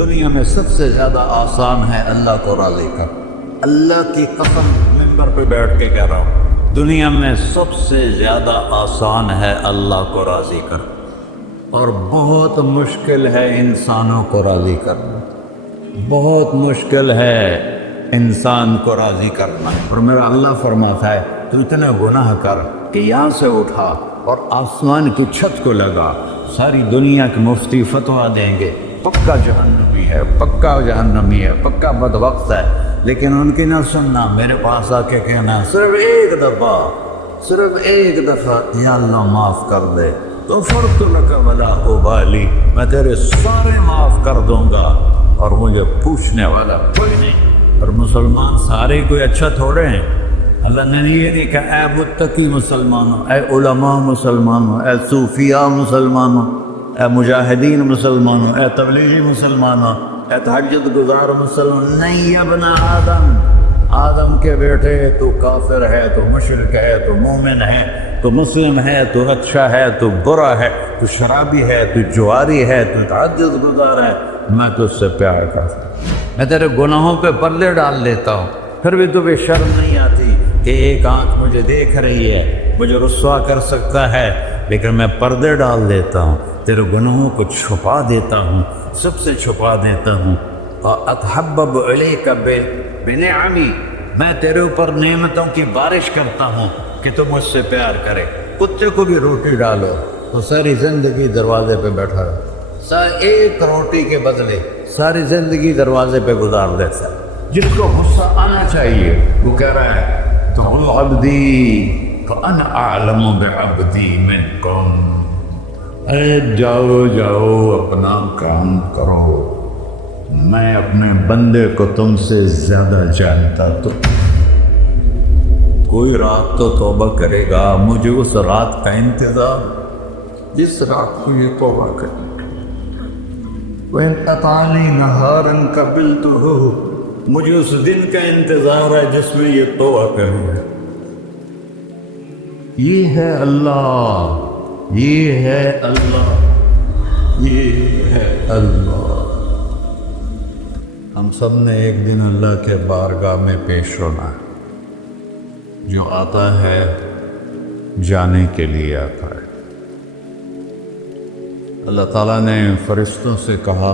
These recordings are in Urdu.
دنیا میں سب سے زیادہ آسان ہے اللہ کو راضی کر. اللہ کی قسم ممبر پہ بیٹھ کے کہہ رہا ہوں، دنیا میں سب سے زیادہ آسان ہے اللہ کو راضی کر، اور بہت مشکل ہے انسانوں کو راضی کرنا. بہت مشکل ہے انسان کو راضی کرنا. اور میرا اللہ فرماتا ہے تو اتنے گناہ کر کہ یہاں سے اٹھا اور آسمان کی چھت کو لگا، ساری دنیا کے مفتی فتویٰ دیں گے پکا جہنمی ہے، پکا جہنمی ہے، پکا بدبخت ہے، لیکن ان کی نہ سننا، میرے پاس آ کے کہنا صرف ایک دفعہ یا اللہ معاف کر دے تو فرق لک ولا ابالی، میں تیرے سارے معاف کر دوں گا اور مجھے پوچھنے والا کوئی نہیں. اور مسلمان سارے کوئی اچھا تھوڑے ہیں. اللہ نے یہ نہیں کہا اے متقی مسلمانوں، اے علماء مسلمانوں، اے صوفیاء مسلمانوں، اے مجاہدین مسلمانوں، اے تبلیغی مسلمانوں، اے تہجد گزار مسلمان. نہیں ابن آدم کے بیٹے، تو کافر ہے، تو مشرک ہے، تو مومن ہے، تو مسلم ہے، تو اچھا ہے، تو برا ہے، تو شرابی ہے، تو جواری ہے، تو تہجد گزار ہے، میں تو اس سے پیار کرتا ہوں. میں تیرے گناہوں پہ پردے ڈال دیتا ہوں، پھر بھی تمہیں شرم نہیں آتی کہ ایک آنکھ مجھے دیکھ رہی ہے، مجھے رسوا کر سکتا ہے، لیکن میں پردے ڈال دیتا ہوں، تیرے گناہوں کو چھپا دیتا ہوں، سب سے چھپا دیتا ہوں. اتحبب الیک بنعمی، میں تیرے اوپر نعمتوں کی بارش کرتا ہوں کہ تم مجھ سے پیار کرے. کتے کو بھی روٹی ڈالو تو ساری زندگی دروازے پہ بیٹھا رہو، ایک روٹی کے بدلے ساری زندگی دروازے پہ گزار دیتا ہے. جس کو غصہ آنا چاہیے وہ کہہ رہا ہے تو عبدی فانا اعلم بعبدی منکم، اے جاؤ اپنا کام کرو، میں اپنے بندے کو تم سے زیادہ جانتا. تو کوئی رات تو توبہ کرے گا، مجھے اس رات کا انتظار جس رات کو یہ توبہ کرے. وَإِنْ أَطَعَنِي نَهَارًا قَبِلْتُهُ، مجھے اس دن کا انتظار ہے جس میں یہ توبہ کرے گا. یہ ہے اللہ، یہ ہے اللہ، یہ ہے اللہ. ہم سب نے ایک دن اللہ کے بارگاہ میں پیش ہونا ہے. جو آتا ہے جانے کے لیے آتا ہے. اللہ تعالیٰ نے فرشتوں سے کہا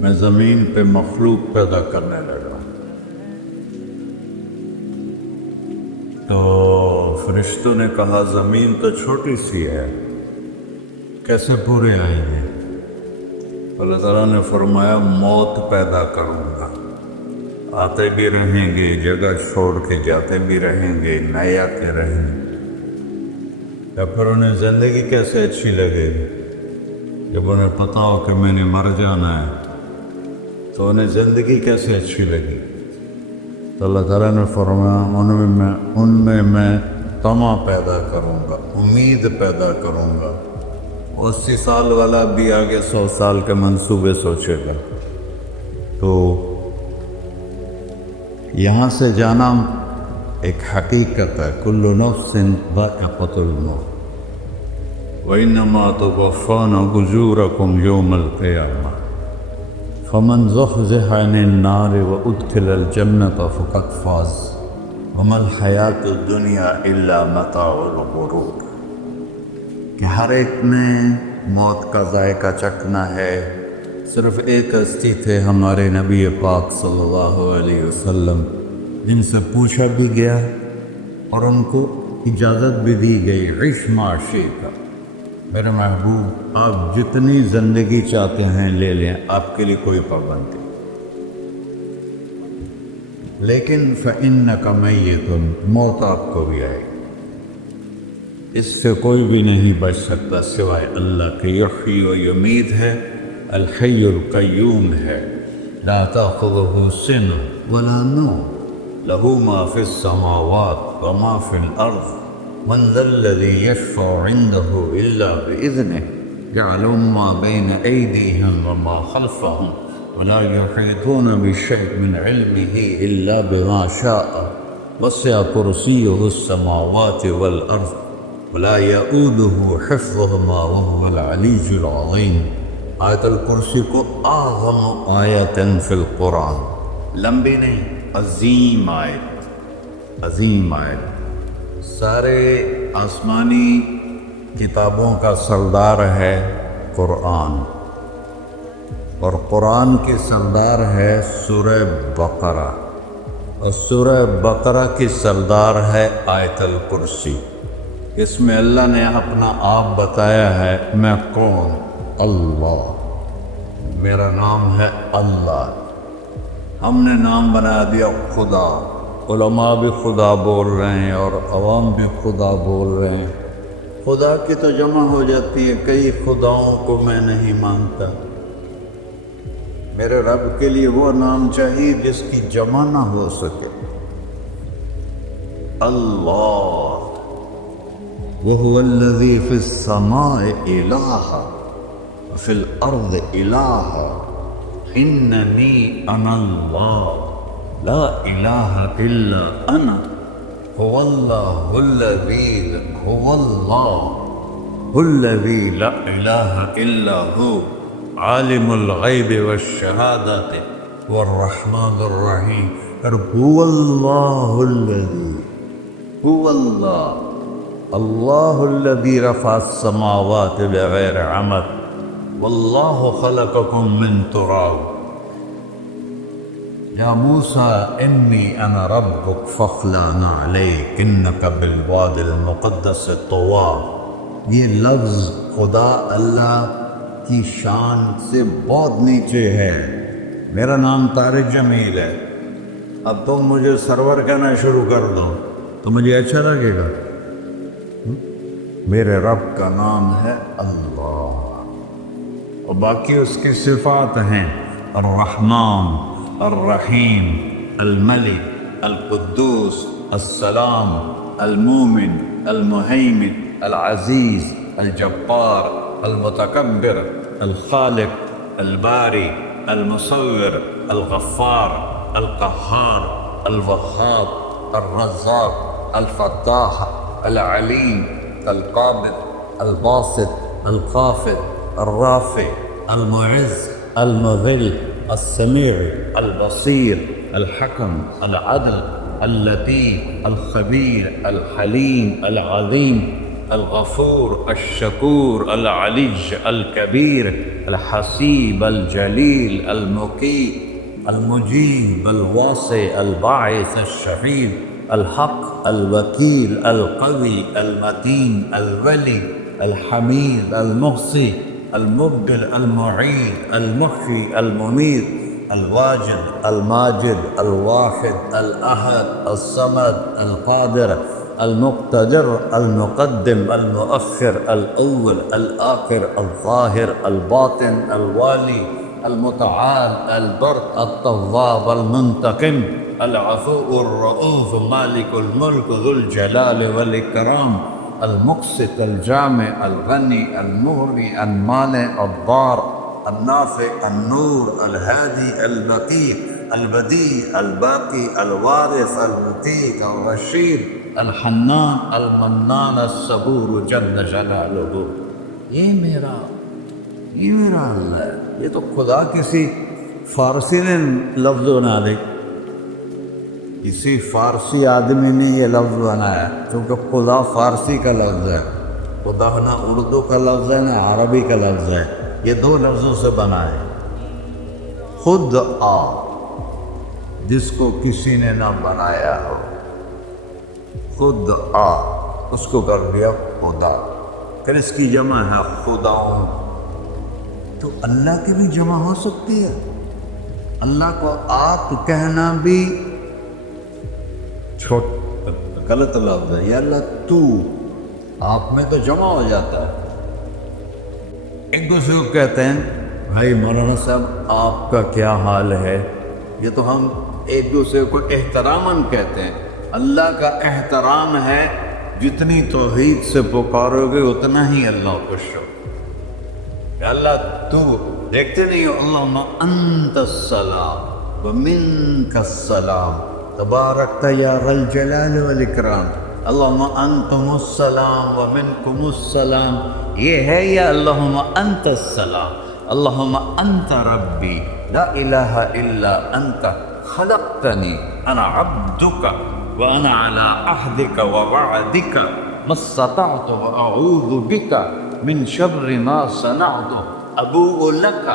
میں زمین پہ مخلوق پیدا کرنے لگا، تو فرشتوں نے کہا زمین تو چھوٹی سی ہے، کیسے پورے آئیں گے؟ اللہ تعالیٰ نے فرمایا موت پیدا کروں گا، آتے بھی رہیں گے، جگہ چھوڑ کے جاتے بھی رہیں گے، نئے آتے رہیں گے. یا پھر انہیں زندگی کیسے اچھی لگے گی؟ جب انہیں پتا ہو کہ میں نے مر جانا ہے تو انہیں زندگی کیسے اچھی لگی؟ تو اللہ تعالیٰ نے فرمایا ان میں میں طمع پیدا کروں گا، امید پیدا کروں گا. 80 سال والا بھی آگے 100 سال کے منصوبے سوچے گا. تو یہاں سے جانا ایک حقیقت ہے. کل نفس ذائقۃ الموت وَإِنَّمَا تُوَفَّوْنَ أُجُورَكُمْ يَوْمَ الْقِيَامَةِ فَمَنْ زُحْزِحَ عَنِ النَّارِ وَأُدْخِلَ الْجَنَّةَ فَقَدْ فَازَ وَمَا الْحَيَاةُ الدُّنْيَا إِلَّا مَتَاعُ الْغُرُورِ. کہ ہر ایک نے موت کا ذائقہ چکھنا ہے. صرف ایک ہستی تھے ہمارے نبی پاک صلی اللہ علیہ وسلم، جن سے پوچھا بھی گیا اور ان کو اجازت بھی دی گئی عیش ما شئت. میرے محبوب آپ جتنی زندگی چاہتے ہیں لے لیں، آپ کے لیے کوئی پابندی، لیکن فَإِنَّكَ مَيِّتٌ، موت آپ کو بھی آئے گی. اس سے کوئی بھی نہیں بچ سکتا سوائے اللہ کے. یحیی و یمیت ہے، الحی القیوم ہے، لا تأخذہ سنۃ ولا نوم، لہ ما فی السماوات وما فی الارض، من ذا الذی یشفع عنده الا بإذنہ، یعلم ما بین ایدیہم وما خلفہم ولا یحیطون بشیء من علمہ الا بما شاء، وسع کرسیہ السماوات والارض ولا يؤوده حفظهما وهو العلي العظيم. آیت الکرسی کو اعظم آیت فی القرآن، لمبی نہیں، عظیم آیت، عظیم آیت، سارے آسمانی کتابوں کا سردار ہے قرآن، اور قرآن کی سردار ہے سورہ بقرہ، اور سورہ بقرہ کی سردار ہے آیت الکرسی۔ اس میں اللہ نے اپنا آپ بتایا ہے، میں کون؟ اللہ، میرا نام ہے اللہ۔ ہم نے نام بنا دیا خدا، علماء بھی خدا بول رہے ہیں اور عوام بھی خدا بول رہے ہیں۔ خدا کی تو جمع ہو جاتی ہے، کئی خداؤں کو میں نہیں مانتا۔ میرے رب کے لیے وہ نام چاہیے جس کی جمع نہ ہو سکے۔ اللہ، وَهُوَ الَّذِي فِي السَّمَاءِ إِلَٰهًا وَفِي الْأَرْضِ إِلَٰهًا إِنَّنِي أَنَا اللَّهُ لَا إِلَٰهَ إِلَّا أَنَا هُوَ اللَّهُ الَّذِي لَا إِلَٰهَ إِلَّا هُوَ عَالِمُ الْغَيْبِ وَالشَّهَادَةِ وَالرَّحْمَٰنُ الرَّحِيمُ۔ هُوَ اللَّهُ الَّذِي، هُوَ اللَّهُ، اللہ الذی رفع السماوات بغیر عمد واللہ خلقکم من تراب۔ یا موسیٰ انی انا ربک فاخلع علیک انک بالواد المقدس طویٰ۔ یہ لفظ خدا اللہ کی شان سے بہت نیچے ہے۔ میرا نام طارق جمیل ہے، اب تم مجھے سرور کہنا شروع کر دو تو مجھے اچھا لگے گا؟ میرے رب کا نام ہے اللہ، اور باقی اس کی صفات ہیں الرحمن، الرحیم، الملک، القدوس، السلام، المومن، المہیمن، العزیز، الجبار، المتکبر، الخالق، الباری، المصور، الغفار، القہار، الوہاب، الرزاق، الفتاح، العلیم، القابض، الباسط، الخافض، الرافع، المعز، المذل، السميع، البصير، الحكم، العدل، اللطيف، الخبير، الحليم، العظيم، الغفور، الشكور، العلي، الكبير، الحسيب، الجليل، المقيت، المجيب، الواسع، الباعث، الشهيد، الحق، الوكيل، القوي، المتين، الولي، الحميد، المحصي، المبدل، المعيد، المحيي، المميت، الواجد، الماجد، الواحد، الأحد، الصمد، القادر، المقتدر، المقدم، المؤخر، الأول، الآخر، الظاهر، الباطن، الوالي، المتعال، البر، التواب، المنتقم، العفو، الرؤوف، مالك الملك، ذو الجلال والإكرام، المقسط، الجامع، الغني، المغني، المانع، الضار، النافع، النور، الهادي، البقيع، البديع، الباقي، الوارث، المطيع، الرشيد، الحنان، المنان، الصبور جل جلالہ۔ یہ میرا اللہ ہے۔ یہ تو خدا کسی فارسی نے لفظ بنا دے، کسی فارسی آدمی نے یہ لفظ بنایا، کیونکہ خدا فارسی کا لفظ ہے، خدا نہ اردو کا لفظ ہے نہ عربی کا لفظ ہے، یہ دو لفظوں سے بنا ہے۔ خود آ، جس کو کسی نے نہ بنایا ہو، خود آ، اس کو کر دیا خدا، پھر اس کی جمع ہے خداؤں۔ تو اللہ کی بھی جمع ہو سکتی ہے؟ اللہ کو آپ کہنا بھی غلط لفظ ہے، یا اللہ تو، آپ میں تو جمع ہو جاتا ہے۔ ایک دوسرے کو کہتے ہیں بھائی مولانا صاحب آپ کا کیا حال ہے، یہ تو ہم ایک دوسرے کو احتراماً کہتے ہیں۔ اللہ کا احترام ہے، جتنی توحید سے پکارو گے اتنا ہی اللہ خوش ہو۔ یا اللہ تو، دیکھتے نہیں ہو اللہم انت السلام ومنک السلام تبارکت یا ذا الجلال والاکرام، اللہم انتم السلام ومنکم السلام، یہ ہے یا اللہم انت السلام؟ اللہم انت ربی لا الہ الا انت خلقتنی انا عبدک وانا علی عہدک ووعدک ما استطعت واعوذ بک من شر ما صنعت ابوء لک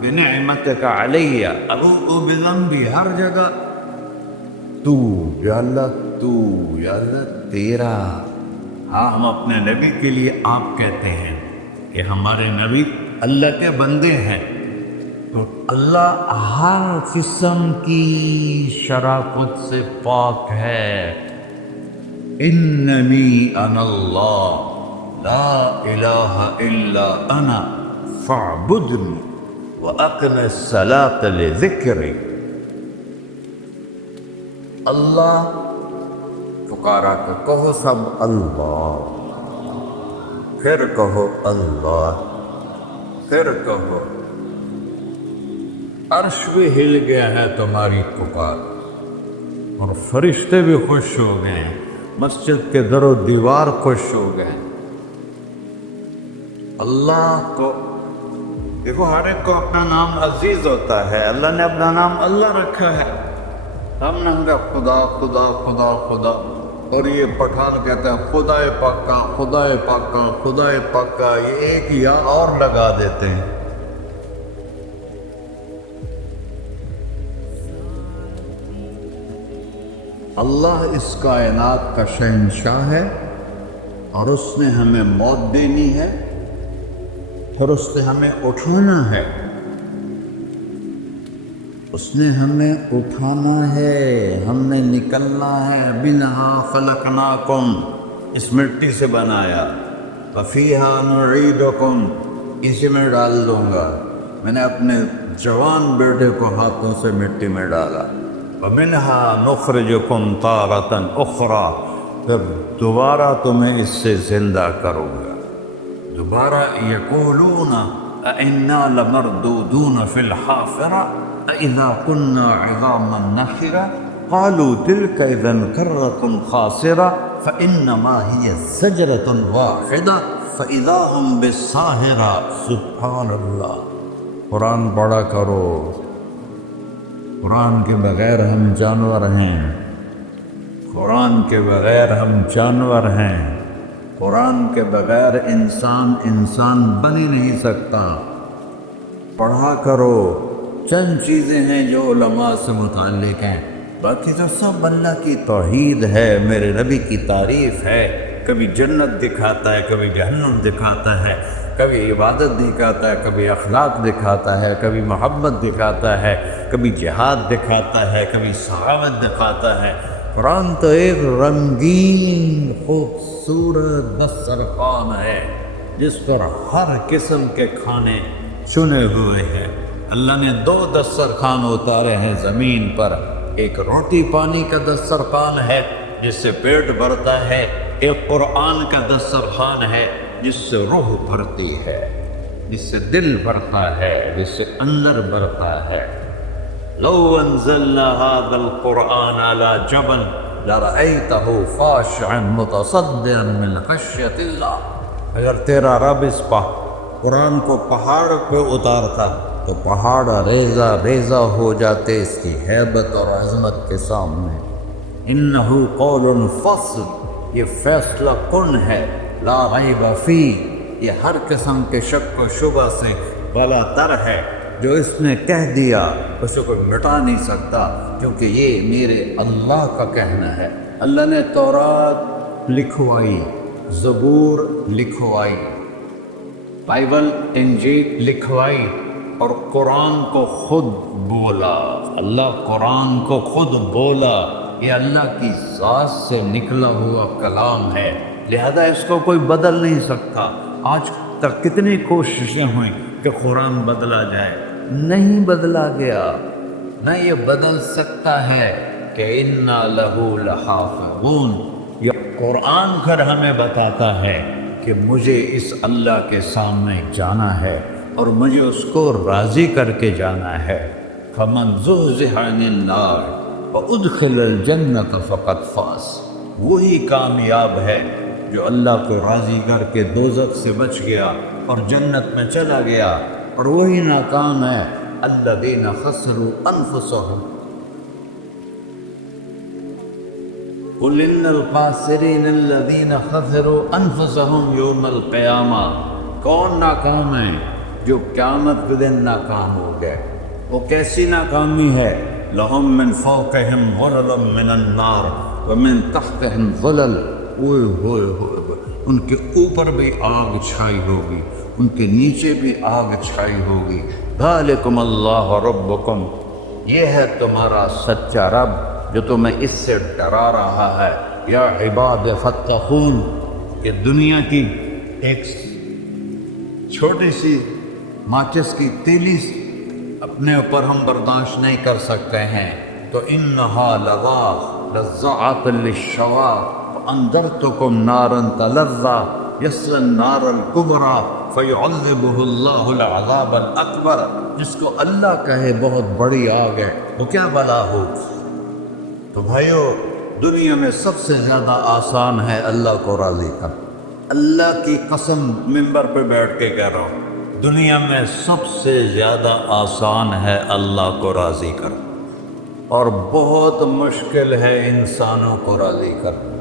بنعمتک علی ابوء بذنبی. ہر جگہ تو یا اللہ تیرا. ہاں ہم اپنے نبی کے لیے آپ کہتے ہیں کہ ہمارے نبی اللہ کے بندے ہیں، تو اللہ ہر قسم کی شراکت سے پاک ہے. اننی انا اللہ لا الہ الا انا فاعبدنی واقم الصلاۃ لذکری. اللہ پکارا کہ کہو سب اللہ، پھر کہو اللہ، پھر کہو. عرش بھی ہل گیا ہے تمہاری پکار، اور فرشتے بھی خوش ہو گئے ہیں، مسجد کے در و دیوار خوش ہو گئے. اللہ کو دیکھو، ہر ایک کو اپنا نام عزیز ہوتا ہے. اللہ نے اپنا نام اللہ رکھا ہے. ہم نے کہا خدا خدا خدا خدا، اور یہ پٹھان کہتا ہے خدا پاکا خدا پاکا خدا پاکا. یہ ایک یا اور لگا دیتے ہیں. اللہ اس کائنات کا شہنشاہ ہے، اور اس نے ہمیں موت دینی ہے، پھر اس نے ہمیں اٹھانا ہے. اس نے ہمیں اٹھانا ہے، ہم نے نکلنا ہے. منہا خلقناکم، اس مٹی سے بنایا. وفیہا نعیدکم، اسی میں ڈال دوں گا. میں نے اپنے جوان بیٹے کو ہاتھوں سے مٹی میں ڈالا. ومنہا نخرجکم تارۃ اخری، پھر دوبارہ تمہیں اس سے زندہ کروں گا. دوبارہ یقولون اَإِنَّا لَمَرْدُودُونَ فِي الْحَافِرَةِ اِذَا كُنَّا عِظَامًا نَخِرَةً قَالُوا تِلْكَ إِذًا كَرَّةٌ خَاسِرَةٌ فَإِنَّمَا هِيَ زَجْرَةٌ وَاحِدَةٌ فَإِذَا هُمْ بِالسَّاهِرَةِ. سبحان اللہ. قرآن پڑھا کرو. قرآن کے بغیر ہم جانور ہیں، قرآن کے بغیر ہم جانور ہیں. قرآن کے بغیر انسان بن ہی نہیں سکتا. پڑھا کرو. چند چیزیں ہیں جو علماء سے متعلق ہیں، باقی تو سب اللہ کی توحید ہے، میرے نبی کی تعریف ہے. کبھی جنت دکھاتا ہے، کبھی جہنم دکھاتا ہے، کبھی عبادت دکھاتا ہے، کبھی اخلاق دکھاتا ہے، کبھی محبت دکھاتا ہے، کبھی جہاد دکھاتا ہے، کبھی سخاوت دکھاتا ہے. قرآن تو ایک رنگین خوبصورت دسترخوان ہے جس پر ہر قسم کے کھانے چنے ہوئے ہیں. اللہ نے 2 دسترخوان اتارے ہیں زمین پر. ایک روٹی پانی کا دسترخوان ہے جس سے پیٹ بھرتا ہے، ایک قرآن کا دسترخوان ہے جس سے روح بھرتی ہے، جس سے دل بھرتا ہے، جس سے اندر بھرتا ہے. لو انزلنا هذا القرآن على جبل لرأيته خاشعا متصدعا من خشية اللہ. اگر تیرا رب اس قرآن کو پہاڑ پہ اتارتا تو پہاڑ ریزہ ریزہ ہو جاتے اس کی ہیبت اور عظمت کے سامنے. انہ قول فصل، یہ فیصلہ کن ہے. لا ریب فیہ، یہ ہر قسم کے شک و شبہ سے بالا تر ہے. جو اس نے کہہ دیا اسے کوئی مٹا نہیں سکتا، کیونکہ یہ میرے اللہ کا کہنا ہے. اللہ نے تورات لکھوائی، زبور لکھوائی، بائبل انجیل لکھوائی، اور قرآن کو خود بولا. اللہ قرآن کو خود بولا. یہ اللہ کی ذات سے نکلا ہوا کلام ہے، لہذا اس کو کوئی بدل نہیں سکتا. آج تک کتنی کوششیں ہوئیں کہ قرآن بدلا جائے، نہیں بدلا گیا. نہ یہ بدل سکتا ہے کہ اِنَّا لَهُ لَحَافِظُونَ. یہ قرآن پھر ہمیں بتاتا ہے کہ مجھے اس اللہ کے سامنے جانا ہے اور مجھے اس کو راضی کر کے جانا ہے. فَمَنْ زُحْزِحَ عَنِ النَّارِ وَأُدْخِلَ الْجَنَّةَ فَقَدْ فَازَ. وہی کامیاب ہے جو اللہ کو راضی کر کے دوزخ سے بچ گیا اور جنت میں چلا گیا. اور وہی ناکام ہے الذین خسروا انفسهم قل ان الخاسرین الذین خسروا انفسهم یوم القیامہ. کون ناکام ہے؟ جو قیامت کے دن ناکام ہو گئے. وہ کیسی ناکامی ہے؟ لہم من فوقہم غلل من النار ومن تحتہم ظلل. اوئے ہوئے ہوئے، ان کے اوپر بھی آگ چھائی ہوگی، ان کے نیچے بھی آگ چھائی ہوگی. ذالکم اللہ ربکم، یہ ہے تمہارا سچا رب جو تمہیں اس سے ڈرا رہا ہے. یا عباد فاتقون، کہ دنیا کی ایک چھوٹی سی ماچس کی تیلی اپنے اوپر ہم برداشت نہیں کر سکتے ہیں تو انہا لذاعۃ للشوا وانذرتکم نارا تلظی یصلی النار الکبریٰ فیعذبہ اللہ العذاب الاکبر. جس کو اللہ کہے بہت بڑی آگ ہے وہ کیا بلا ہو. تو بھائیو، دنیا میں سب سے زیادہ آسان ہے اللہ کو راضی کر. اللہ کی قسم منبر پہ بیٹھ کے کہہ رہا ہوں، دنیا میں سب سے زیادہ آسان ہے اللہ کو راضی کر، اور بہت مشکل ہے انسانوں کو راضی کرنا.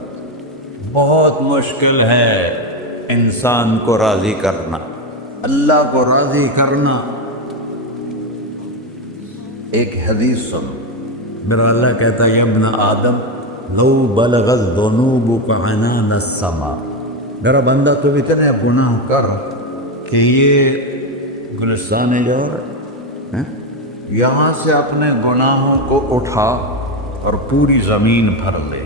بہت مشکل ہے انسان کو راضی کرنا. اللہ کو راضی کرنا. ایک حدیث سنو، میرا اللہ کہتا ہے یا ابن آدم لو بلغت ذنوبک عنان السماء. میرا بندہ تو اتنے گناہ کر کہ یہ گلستان جوہر یہاں سے اپنے گناہوں کو اٹھا اور پوری زمین بھر لے،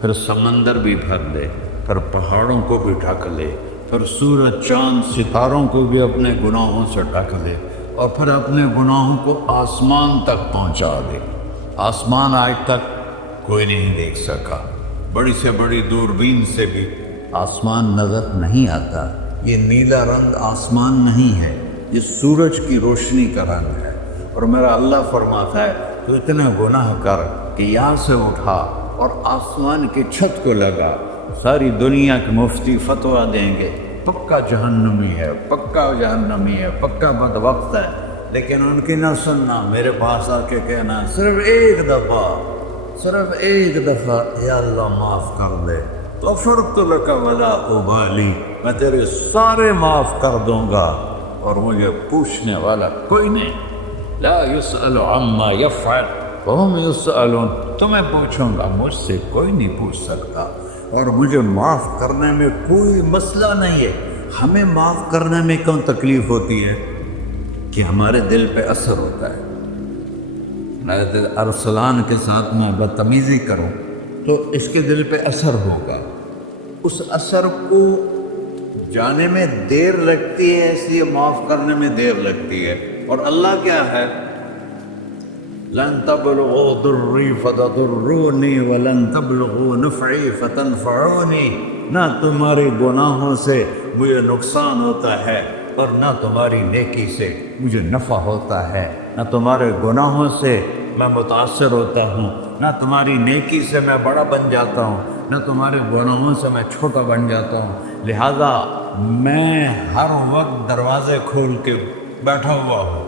پھر سمندر بھی بھر لے، پھر پہاڑوں کو بھی ڈھک لے، پھر سورج چاند ستاروں کو بھی اپنے گناہوں سے ڈھک لے، اور پھر اپنے گناہوں کو آسمان تک پہنچا دے. آسمان آج تک کوئی نہیں دیکھ سکا. بڑی سے بڑی دوربین سے بھی آسمان نظر نہیں آتا. یہ نیلا رنگ آسمان نہیں ہے، یہ سورج کی روشنی کا رنگ ہے. اور میرا اللہ فرماتا ہے تو اتنا گناہ کر کہ یہاں سے اٹھا اور آسمان کی چھت کو لگا. ساری دنیا کے مفتی فتویٰ دیں گے پکا جہنمی ہے، پکا جہنمی ہے، پکا بدبخت ہے، لیکن ان کی نہ سننا. میرے پاس آ کے کہنا صرف ایک دفعہ یا اللہ معاف کر دے. غفرت لک ولا ابالی، میں تیرے سارے معاف کر دوں گا اور مجھے پوچھنے والا کوئی نہیں. لا یسأل عما یفعل وهم یسألون. تمہیں پوچھوں گا، مجھ سے کوئی نہیں پوچھ سکتا، اور مجھے معاف کرنے میں کوئی مسئلہ نہیں ہے. ہمیں معاف کرنے میں کیوں تکلیف ہوتی ہے؟ کہ ہمارے دل پہ اثر ہوتا ہے. ارسلان کے ساتھ میں بدتمیزی کروں تو اس کے دل پہ اثر ہوگا. اس اثر کو جانے میں دیر لگتی ہے، اس لیے معاف کرنے میں دیر لگتی ہے. اور اللہ کیا ہے؟ لن تبلغوا ضری فتضرونی ولن تبلغوا نفعی فتنفعونی. نہ تمہارے گناہوں سے مجھے نقصان ہوتا ہے اور نہ تمہاری نیکی سے مجھے نفع ہوتا ہے. نہ تمہارے گناہوں سے میں متاثر ہوتا ہوں، نہ تمہاری نیکی سے میں بڑا بن جاتا ہوں، نہ تمہارے گناہوں سے میں چھوٹا بن جاتا ہوں. لہذا میں ہر وقت دروازے کھول کے بیٹھا ہوا ہوں.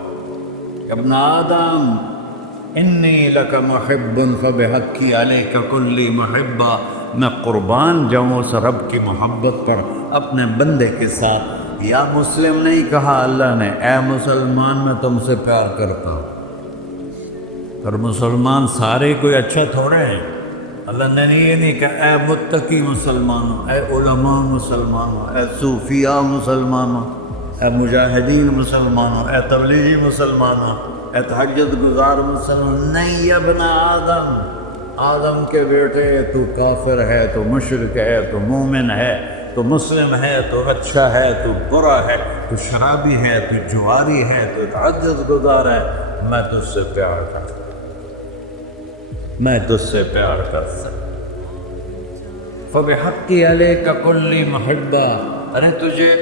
ابن آدم انی لک محب فبحقی علیک کلی محبہ. میں قربان جاؤں اس رب کی محبت پر اپنے بندے کے ساتھ. یا مسلم نہیں کہا اللہ نے، اے مسلمان میں تم سے پیار کرتا ہوں. اور مسلمان سارے کوئی اچھا تھوڑے ہیں. اللہ نے یہ نہیں کہا اے متقی مسلمانوں، اے علماء مسلمانوں، اے صوفیاء مسلمانوں، اے مجاہدین مسلمانوں، اے تبلیغی مسلمانوں، اے تہجد گزار مسلمان. نہیں یا ابن آدم، آدم کے بیٹے، تو کافر ہے، تو مشرک ہے، تو مومن ہے، تو مسلم ہے، تو اچھا ہے، تو برا ہے، تو شرابی ہے، تو جواری ہے، تو تہجد گزار ہے. میں تجھ سے پیار کرتا ہوں، میں تجھ سے پیار کرتا ہوں. فبحقی علیک کلی محبہ. ارے تجھے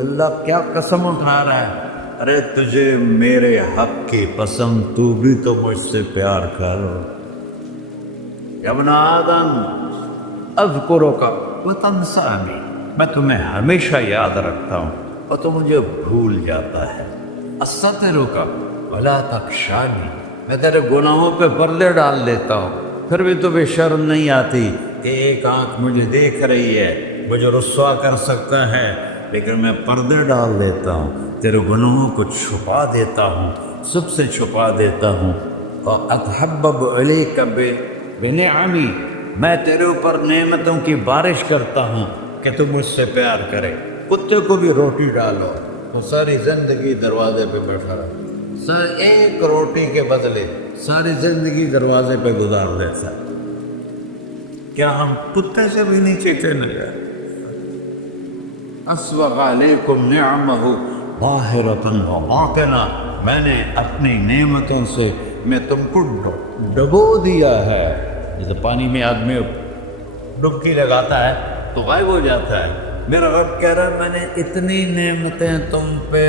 اللہ کیا قسم اٹھا رہا ہے. ارے تجھے میرے حق کی قسم، تو بھی تو مجھ سے پیار کر. یا ابن آدم اذکرک وتنسانی. میں تمہیں ہمیشہ یاد رکھتا ہوں اور تو مجھے بھول جاتا ہے۔ استترک ولا تخشانی، میں تیرے گناہوں پہ پردے ڈال دیتا ہوں، پھر بھی تمہیں شرم نہیں آتی کہ ایک آنکھ مجھے دیکھ رہی ہے، مجھے رسوا کر سکتا ہے، لیکن میں پردے ڈال دیتا ہوں، تیرے گناہوں کو چھپا دیتا ہوں، سب سے چھپا دیتا ہوں۔ اور اتحبب علیک بنعمی، میں تیرے اوپر نعمتوں کی بارش کرتا ہوں کہ تم مجھ سے پیار کرے۔ کتے کو بھی روٹی ڈالو تو ساری زندگی دروازے پہ بیٹھا رہا، سر ایک روٹی کے بدلے ساری زندگی دروازے پہ گزار دیتا ہے۔ کیا ہم کتے سے بھی نہیں چیتے نہ جائے؟ اسبغ علیکم نعمہ ظاہرۃ وباطنہ، میں نے اپنی نعمتوں سے میں تم کو ڈبو دیا ہے۔ جیسے پانی میں آدمی ڈبکی لگاتا ہے تو غائب ہو جاتا ہے، میرا رب کہہ رہا ہے میں نے اتنی نعمتیں تم پہ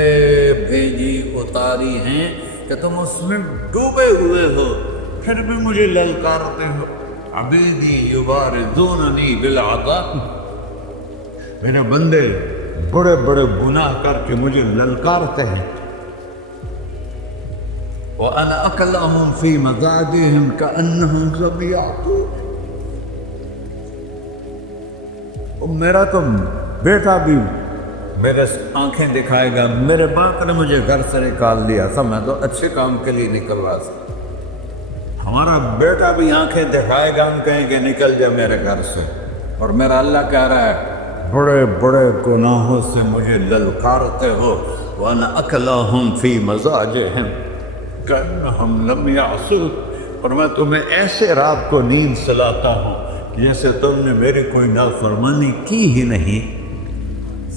بھیجی اتاری ہیں کہ تم اس میں ڈوبے ہوئے ہو، پھر بھی مجھے للکارتے ہو۔ عبیدی یبارزوننی بالعطاء، میرے بندے بڑے بڑے گناہ کر کے مجھے للکارتے ہیں۔ وَأَنَا أَكْلَهُمْ فِي مَزَاجِهِمْ كَأَنَّهُمْ ظَبِيَّةٌ، اور میرا تو بیٹا بھی میرے آنکھیں دکھائے گا، میرے باپ نے مجھے گھر سے نکال دیا تھا، میں تو اچھے کام کے لیے نکل رہا تھا، ہمارا بیٹا بھی آنکھیں دکھائے گا، ہم کہیں گے نکل جا میرے گھر سے، اور میرا اللہ کہہ رہا ہے بڑے بڑے گناہوں سے مجھے للکارتے ہو۔ وَأَنَا أَكْلَهُمْ فِي مَزَاجِهِمْ كَأَنَّهُمْ لَمْ يَعْصُوكَ، اور میں تمہیں ایسے رات کو نیند سلاتا ہوں جیسے تم نے میری کوئی نافرمانی کی ہی نہیں۔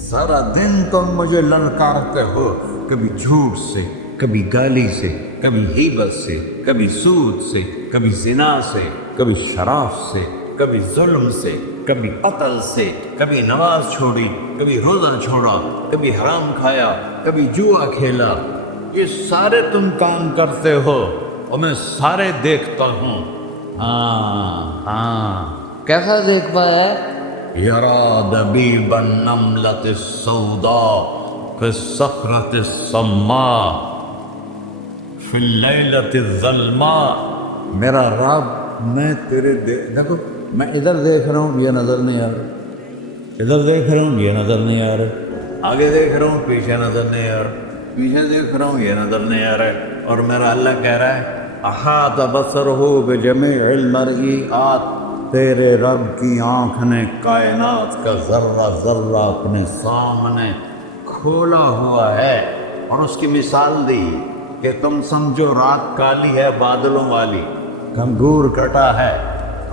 سارا دن تم مجھے للکارتے ہو، کبھی جھوٹ سے، کبھی گالی سے، کبھی غیبت سے، کبھی سود سے، کبھی زنا سے، کبھی شراب سے، کبھی ظلم سے، کبھی قتل سے، کبھی نماز چھوڑی، کبھی روزہ چھوڑا، کبھی حرام کھایا، کبھی جوا کھیلا، یہ سارے تم کام کرتے ہو اور میں سارے دیکھتا ہوں۔ کیسا دیکھ پایا ہے؟ یرا دبیب النملۃ السوداء فی الصخرۃ الصماء فی اللیلۃ الظلماء، میرا رب میں تیرے دیکھو، میں ادھر دیکھ رہا ہوں یہ نظر نہیں آ رہا، ادھر دیکھ رہا ہوں یہ نظر نہیں آ رہا، آگے دیکھ رہا ہوں پیچھے نظر نہیں آ رہا، پیچھے دیکھ رہا ہوں یہ نظر نہیں آ رہا ہے، اور میرا اللہ کہہ رہا ہے احاط بصرہ بجمیع المرئیات، تیرے رب کی آنکھ نے کائنات کا ذرہ ذرہ اپنے سامنے کھولا ہوا ہے، اور اس کی مثال دی کہ تم سمجھو رات کالی ہے بادلوں والی، گھنگور کٹا ہے،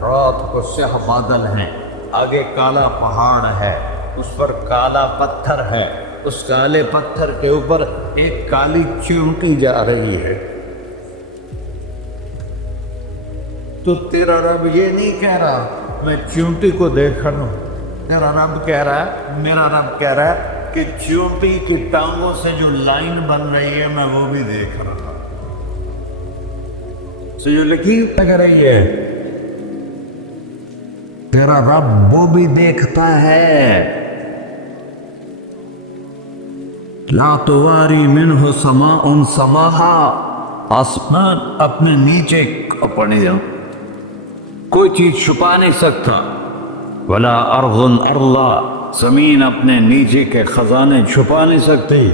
رات کو سیاہ بادل ہیں، آگے کالا پہاڑ ہے، اس پر کالا پتھر ہے، اس کالے پتھر کے اوپر ایک کالی چیونٹی جا رہی ہے، تو تیرا رب یہ نہیں کہہ رہا میں چیونٹی کو دیکھ رہا ہوں، تیرا رب کہہ رہا ہے، میرا رب کہہ رہا ہے کہ چیونٹی کی ٹانگوں سے جو لائن بن رہی ہے میں وہ بھی دیکھ رہا ہوں، سے جو لکیر لگ رہی ہے تیرا رب وہ بھی دیکھتا ہے۔ لا تواری منہ سماء سماہا، آسمان اپنے نیچے پڑھنے جاؤ کوئی چیز چھپا نہیں سکتا، ولا ارض ارضا، زمین اپنے نیچے کے خزانے چھپا نہیں سکتی،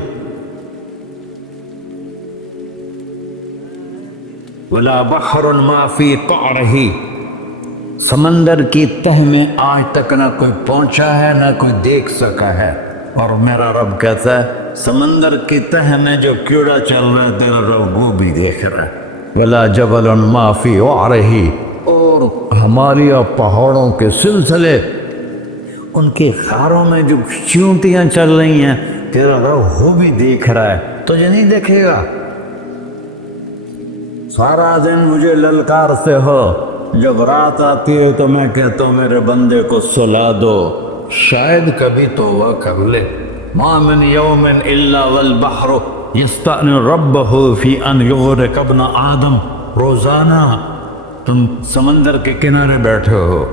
ولا بحر ما فی قعرہ، سمندر کی تہ میں آج تک نہ کوئی پہنچا ہے نہ کوئی دیکھ سکا ہے، اور میرا رب کہتا ہے سمندر کی تہ میں جو کیڑا چل رہا ہے تیرا رب وہ بھی دیکھ رہا ہے، ولا جبل ما فی وعرہ، اور ہمالیہ پہاڑوں کے سلسلے ان کے خاروں میں جو چیونٹیاں چل رہی ہیں تیرا رب وہ بھی دیکھ رہا ہے، تجھے نہیں دیکھے گا؟ سارا دن مجھے للکارتے ہو، جب رات آتی ہے تو میں کہتا ہوں میرے بندے کو سلا دو، شاید کبھی توبہ کر لے۔ ما من یوم الا والبحر یستأن ربہ فی ان یغرق ابن آدم، روزانہ تم سمندر کے کنارے بیٹھے ہو،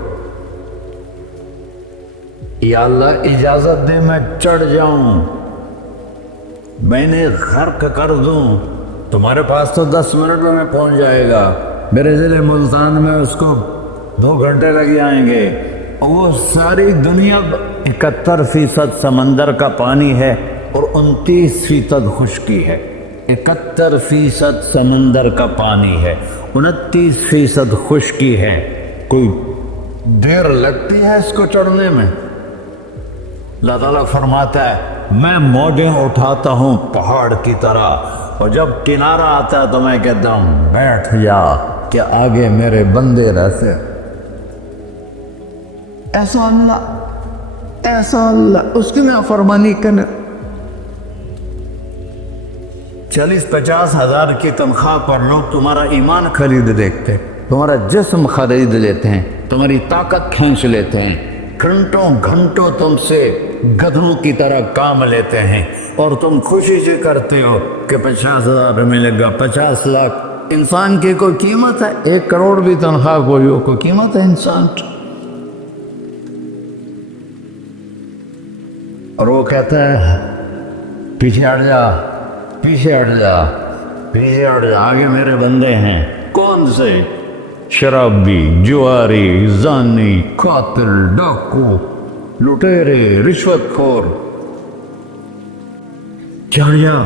یا اللہ اجازت دے میں چڑھ جاؤں، میں نے غرق کر دوں، تمہارے پاس تو 10 منٹوں میں پہنچ جائے گا، میرے ضلع ملتان میں اس کو 2 گھنٹے لگ جائیں گے۔ وہ ساری دنیا 71% سمندر کا پانی ہے اور 29% خشکی ہے۔ 71% سمندر کا پانی ہے، 29% خشکی ہے۔ کوئی دیر لگتی ہے اس کو چڑھنے میں؟ اللہ تعالیٰ فرماتا ہے میں موجیں اٹھاتا ہوں پہاڑ کی طرح، اور جب کنارہ آتا ہے تو میں کہتا ہوں بیٹھ جا، کہ آگے میرے بندے رہتے۔ ایسا اللہ اس کی نافرمانی کرنے۔ 40-50 ہزار کی تنخواہ پر لوگ تمہارا ایمان خرید دیکھتے، تمہارا جسم خرید لیتے ہیں، تمہاری طاقت کھینچ لیتے ہیں، گھنٹوں گھنٹوں تم سے گدھوں کی طرح کام لیتے ہیں، اور تم خوشی سے کرتے ہو کہ 50,000 ملے گا، 50 لاکھ۔ انسان کی کوئی قیمت ہے؟ 1 کروڑ بھی تنخواہ کوئی ہو، کوئی قیمت ہے انسان کی؟ اور وہ کہتا ہے پیچھے ہٹ جا، پیچھے ہٹ جا، پیچھے ہٹ جا، آگے میرے بندے ہیں۔ کون سے؟ شرابی، جواری، زانی، قاتل، ڈاکو، لٹیرے، رشوت خور۔ چڑھ جا۔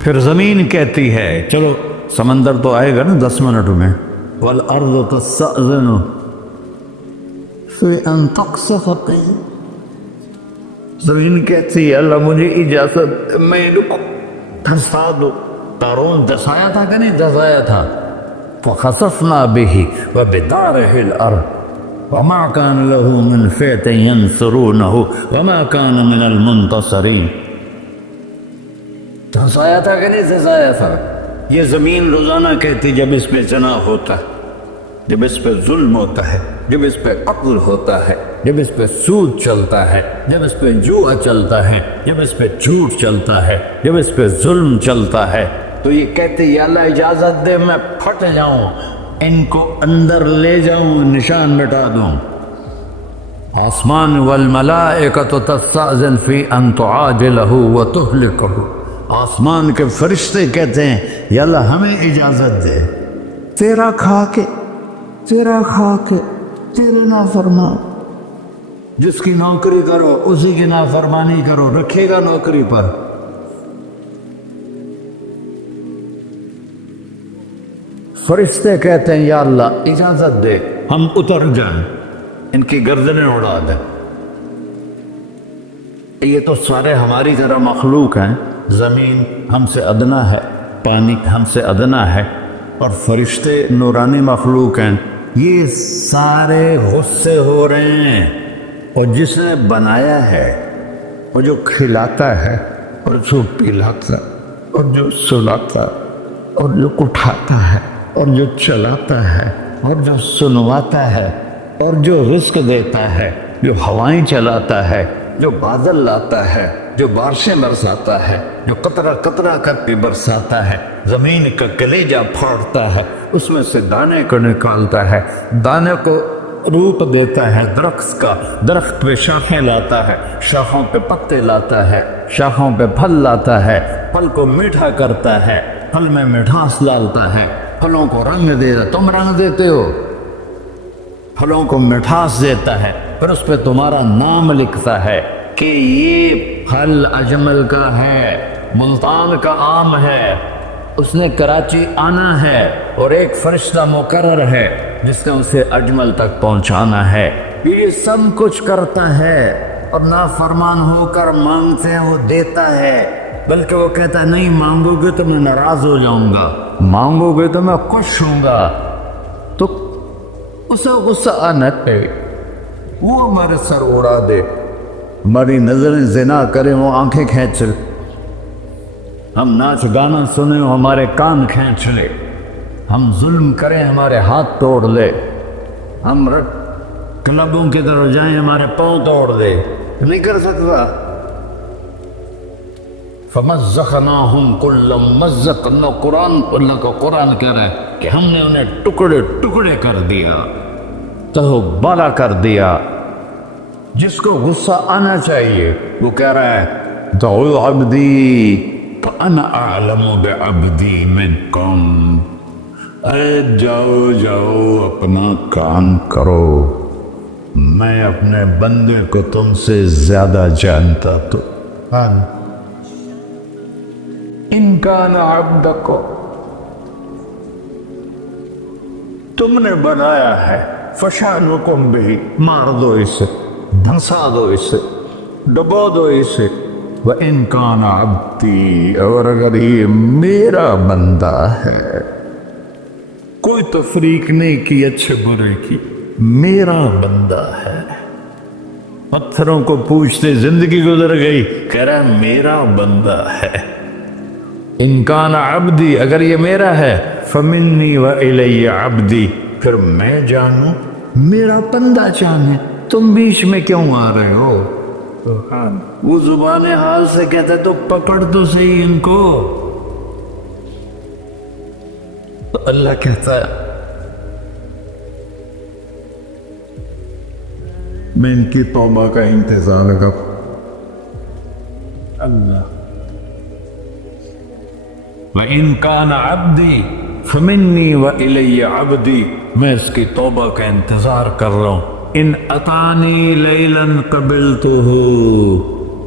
پھر زمین کہتی ہے چلو سمندر تو آئے گا نا 10 منٹ میں، والارض تستأذن فی ان تقصف قیل۔ زمین کہتی ہے اللہ مجھے اجازت، میں دھسا دو۔ قارون دھسایا تھا کہ نہیں دھسایا تھا؟ فخسفنا به وبداره الارض وما كان له من فئة ينصرونه وما كان من المنتصرين۔ دھسایا تھا کہ نہیں دھسایا تھا؟ یہ زمین روزانہ کہتی جب اس پہ زنا ہوتا ہے، جب اس پہ ظلم ہوتا ہے، جب اس پہ قتل ہوتا ہے، جب اس پہ سود چلتا ہے، جب اس پہ جوا چلتا ہے، جب اس پہ جھوٹ چلتا ہے، جب اس پہ ظلم چلتا ہے، تو یہ کہتے یا اللہ اجازت دے میں پھٹ جاؤں، ان کو اندر لے جاؤں، نشان مٹا دوں۔ آسمان والملائکۃ تستأذن فی ان تعاجلہ وتہلکہ۔ آسمان کے فرشتے کہتے ہیں یا اللہ ہمیں اجازت دے، تیرا کھا کے تیرے نافرمان، جس کی نوکری کرو اسی کی نافرمانی کرو، رکھے گا نوکری پر؟ فرشتے کہتے ہیں یا اللہ اجازت دے ہم اتر جائیں، ان کی گردنیں اڑا دیں۔ یہ تو سارے ہماری طرح مخلوق ہیں، زمین ہم سے ادنا ہے، پانی ہم سے ادنا ہے، اور فرشتے نورانی مخلوق ہیں۔ یہ سارے غصے ہو رہے ہیں، اور جس نے بنایا ہے، اور جو کھلاتا ہے، اور جو پلاتا، اور جو سلاتا، اور جو اٹھاتا ہے، اور جو چلاتا ہے، اور جو سنواتا ہے، اور جو رزق دیتا ہے، جو ہوائیں چلاتا ہے، جو بادل لاتا ہے، جو بارشیں برساتا ہے، جو قطرہ قطرہ کر کے برساتا ہے، زمین کا کلیجہ پھاڑتا ہے، اس میں سے دانے کو نکالتا ہے، دانے کو روپ دیتا ہے درخت کا، درخت پہ شاخیں لاتا ہے، شاخوں پہ پتے لاتا ہے، شاخوں پہ پھل لاتا ہے، پھل کو میٹھا کرتا ہے، پھل میں مٹھاس ڈالتا ہے، پھلوں کو رنگ دیتا، تم رنگ دیتے ہو، پھلوں کو مٹھاس دیتا ہے، پھر اس پہ تمہارا نام لکھتا ہے کہ یہ پھل اجمل کا ہے، ملتان کا آم ہے، اس نے کراچی آنا ہے، اور ایک فرشتہ مقرر ہے جس نے اسے اجمل تک پہنچانا ہے۔ یہ سب کچھ کرتا ہے، اور نافرمان ہو کر مانگتے ہیں وہ دیتا ہے، بلکہ وہ کہتا ہے نہیں مانگو گے تو میں ناراض ہو جاؤں گا، مانگو گے تو میں خوش ہوں گا۔ تو اسے غصہ آنا چاہیے، وہ ہمارے سر اڑا دے، ہماری نظریں زنا کریں وہ آنکھیں کھینچ لے، ہم ناچ گانا سنیں وہ ہمارے کان کھینچ لے، ہم ظلم کریں ہمارے ہاتھ توڑ لے، ہم کلبوں کی طرف جائیں ہمارے پاؤں توڑ دے، نہیں کر سکتا۔ فَمَزَّقْنَاهُمْ كُلَّ مُمَزَّقٍ، اللہ کا قرآن کہہ رہا ہے کہ ہم نے انہیں ٹکڑے ٹکڑے کر دیا، تہو بالا کر دیا۔ جس کو غصہ آنا چاہیے وہ کہہ رہا ہے دعو عبدی فانا اعلم بعبدی منکم، اے جاؤ جاؤ اپنا کام کرو، میں اپنے بندے کو تم سے زیادہ جانتا تو ان کان عبدکو، تم نے بنایا ہے، فشانکم بھی، مار دو اسے، دھنسا دو اسے، ڈبو دو اسے، وَإِن كَانَ عَبْدِي، اور اگر یہ میرا بندہ ہے، کوئی تفریق نہیں کی اچھے برے کی، میرا بندہ ہے۔ پتھروں کو پوچھتے زندگی گزر گئی، کہہ رہا ہے میرا بندہ ہے۔ ان کان عبدی، اگر یہ میرا ہے، فمنی وإلی عبدی، پھر میں جانوں میرا بندہ جانے، تم بیچ میں کیوں آ رہے ہو؟ وہ زبان حال سے کہتا تو پکڑ تو صحیح ان کو۔ تو اللہ کہتا ہے میں ان کی توبہ کا انتظار کروں۔ اللہ وَإِن كَانَ عَبْدِي فَمِنِّي وَإِلَيَّ عَبْدِي، میں اس کی توبہ کا انتظار کر رہا ہوں۔ ان اتانی لیلا قبلتہ،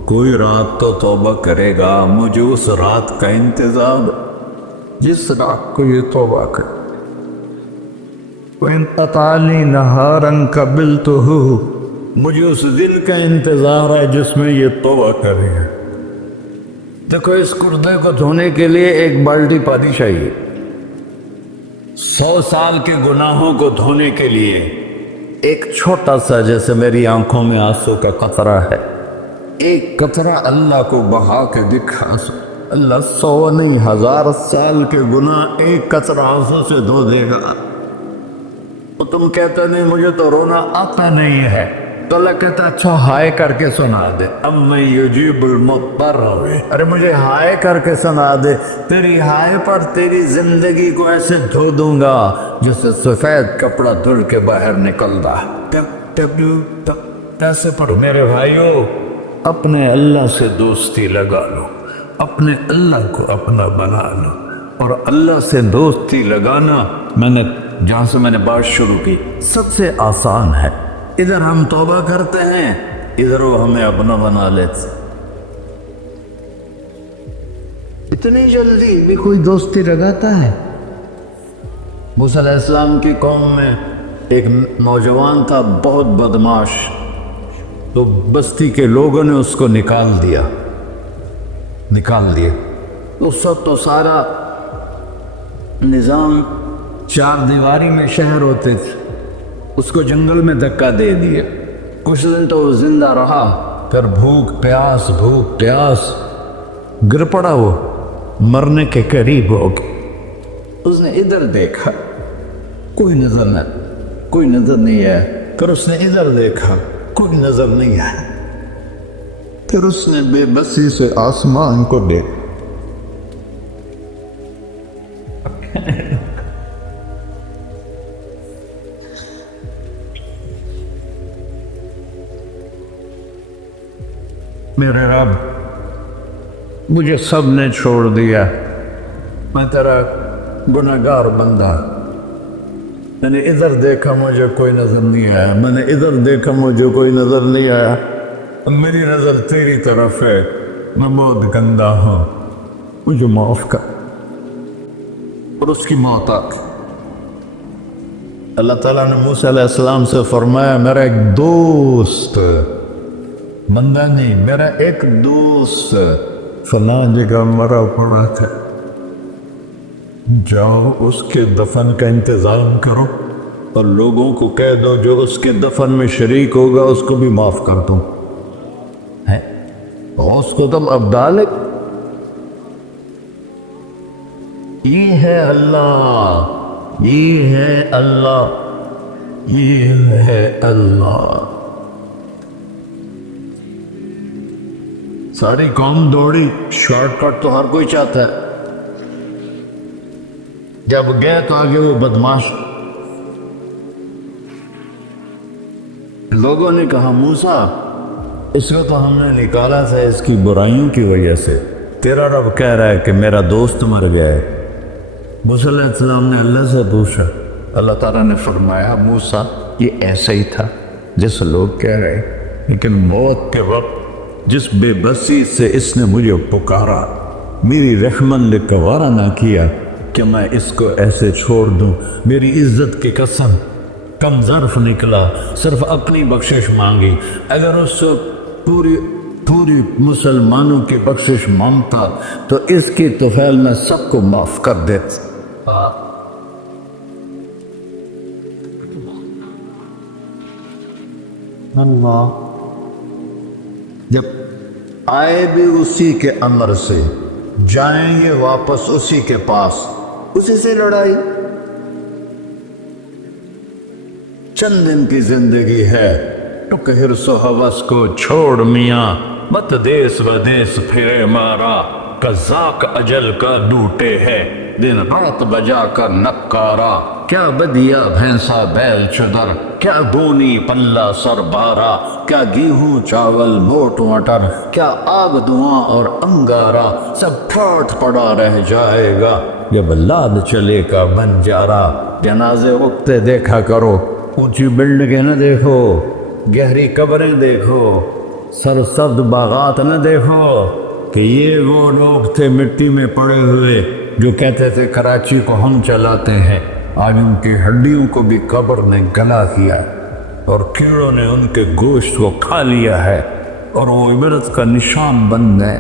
کوئی رات تو توبہ کرے گا، مجھے اس رات کا انتظار، جس رات کو یہ توبہ کرے۔ وَإِن اتانی نہارا قبلتہ، مجھے اس دن کا انتظار ہے جس میں یہ توبہ کرے گا۔ دیکھو اس کردے کو دھونے کے لیے ایک بالٹی پانی چاہیے، 100 سال کے گناہوں کو دھونے کے لیے ایک چھوٹا سا، جیسے میری آنکھوں میں آنسو کا قطرہ ہے، ایک قطرہ اللہ کو بہا کے دکھا، اللہ 100 نہیں 1000 سال کے گناہ ایک قطرہ آنسو سے دھو دے گا۔ تو تم کہتے نہیں مجھے تو رونا آتا نہیں ہے، تو اللہ کہتا اچھا ہائے کر کے سنا دے، اب میں یجیب المضطر، ارے مجھے ہائے کر کے سنا دے، تیری ہائے پر تیری زندگی کو ایسے دھو دوں گا جیسے سفید کپڑا دھل کے باہر نکلتا۔ ایسے پر میرے بھائیو، اپنے اللہ سے دوستی لگا لو، اپنے اللہ کو اپنا بنا لو، اور اللہ سے دوستی لگانا، جہاں سے میں نے بات شروع کی، سب سے آسان ہے۔ ادھر ہم توبہ کرتے ہیں، ادھر وہ ہمیں اپنا بنا لیتے، اتنی جلدی بھی کوئی دوستی لگاتا ہے؟ موسیٰ علیہ السلام کی قوم میں ایک نوجوان تھا بہت بدمعاش، تو بستی کے لوگوں نے اس کو نکال دیا۔ اس وقت تو سارا نظام 4 دیواری میں شہر ہوتے تھے، اس کو جنگل میں دھکا دے دیے، کچھ دن تو وہ زندہ رہا، پھر بھوک پیاس گر پڑا، وہ مرنے کے قریب ہو گیا۔ اس نے ادھر دیکھا، کوئی نظر نہیں ہے، پھر اس نے ادھر دیکھا، کوئی نظر نہیں ہے، پھر اس نے بے بسی سے آسمان کو دیکھا، میرے رب مجھے سب نے چھوڑ دیا، میں تیرا گناہگار بندہ، میں نے ادھر دیکھا مجھے کوئی نظر نہیں آیا، میں نے ادھر دیکھا مجھے کوئی نظر نہیں آیا، میری نظر تیری طرف ہے، میں بہت گندا ہوں، مجھے معاف کر۔ اور اس کی موت آ گئی۔ اللہ تعالیٰ نے موسیٰ علیہ السلام سے فرمایا میرا ایک دوست، بندہ نہیں، میرا ایک دوست فلاں جگہ مرا پڑا تھا، جاؤ اس کے دفن کا انتظام کرو، اور لوگوں کو کہہ دو جو اس کے دفن میں شریک ہوگا اس کو بھی معاف کر دوں۔ اس کو تم اب ڈالے، یہ ہے اللہ، یہ ہے اللہ، یہ ہے اللہ۔ ساری قوم دوڑی، شارٹ کٹ تو ہر کوئی چاہتا ہے، جب گئے تو آگے وہ بدمعاش، لوگوں نے کہا موسیٰ اس کو تو ہم نے نکالا تھا اس کی برائیوں کی وجہ سے، تیرا رب کہہ رہا ہے کہ میرا دوست مر جائے۔ موسیٰ علیہ السلام نے اللہ سے پوچھا، اللہ تعالیٰ نے فرمایا موسیٰ یہ ایسا ہی تھا جس لوگ کہہ رہے، لیکن موت کے وقت جس بے بسی سے اس نے مجھے پکارا، میری رحمت نے گوارا نہ کیا کہ میں اس کو ایسے چھوڑ دوں، میری عزت کی قسم کم ظرف نکلا، صرف اپنی بخشش مانگی۔ اگر اس سے پوری مسلمانوں کی بخشش مانگتا تو اس کی طفیل میں سب کو معاف کر دیتا۔ اللہ جب آئے بھی اسی کے امر سے، جائیں گے واپس اسی کے پاس، اسی سے لڑائی۔ چند دن کی زندگی ہے، ٹک حرص و ہوس کو چھوڑ میاں، مت دیس و دیس پھرے مارا، قزاق اجل کا ڈوٹے ہے، دن رات بجا کر نکارا، کیا بدیا بھینسا بیل چدر، کیا گونی پلہ سر بارا، کیا گیہوں چاول موٹ مٹر، کیا آگ دھواں اور انگارا، سب ٹھاٹھ پڑا رہ جائے گا جب لاد چلے کا بنجارا۔ جنازے اٹھتے دیکھا کرو، اونچی بلڈنگیں نہ دیکھو، گہری قبریں دیکھو، سرسبز باغات نہ دیکھو کہ یہ وہ لوگ تھے مٹی میں پڑے ہوئے جو کہتے تھے کراچی کو ہم چلاتے ہیں، آج ان کی ہڈیوں کو بھی قبر نے گلا کیا اور کیڑوں نے ان کے گوشت کو کھا لیا ہے اور وہ عبرت کا نشان بن گئے۔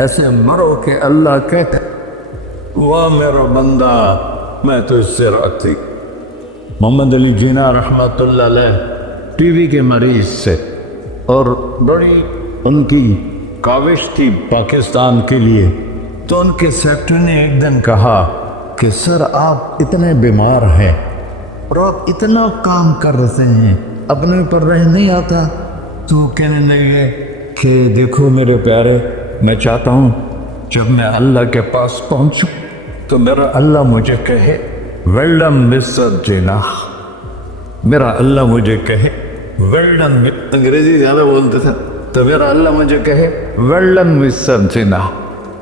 ایسے مرو کہ اللہ کہتے واہ میرا بندہ میں تو اس سے راضی۔ محمد علی جناح رحمۃ اللہ علیہ ٹی وی کے مریض سے، اور بڑی ان کی کاوش تھی پاکستان کے لیے، تو ان کے سیکٹری نے ایک دن کہا کہ سر آپ اتنے بیمار ہیں اور آپ اتنا کام کر رہے ہیں، اپنے پر رہ نہیں آتا؟ تو کہنے لگے کہ دیکھو میرے پیارے، میں چاہتا ہوں جب میں اللہ کے پاس پہنچوں تو میرا اللہ مجھے کہے ویل ڈن مسٹر جناح، میرا اللہ مجھے کہے ویل ڈن، انگریزی زیادہ بولتے تھے تو میرا اللہ مجھے کہے ویل ڈن مسٹر جناح۔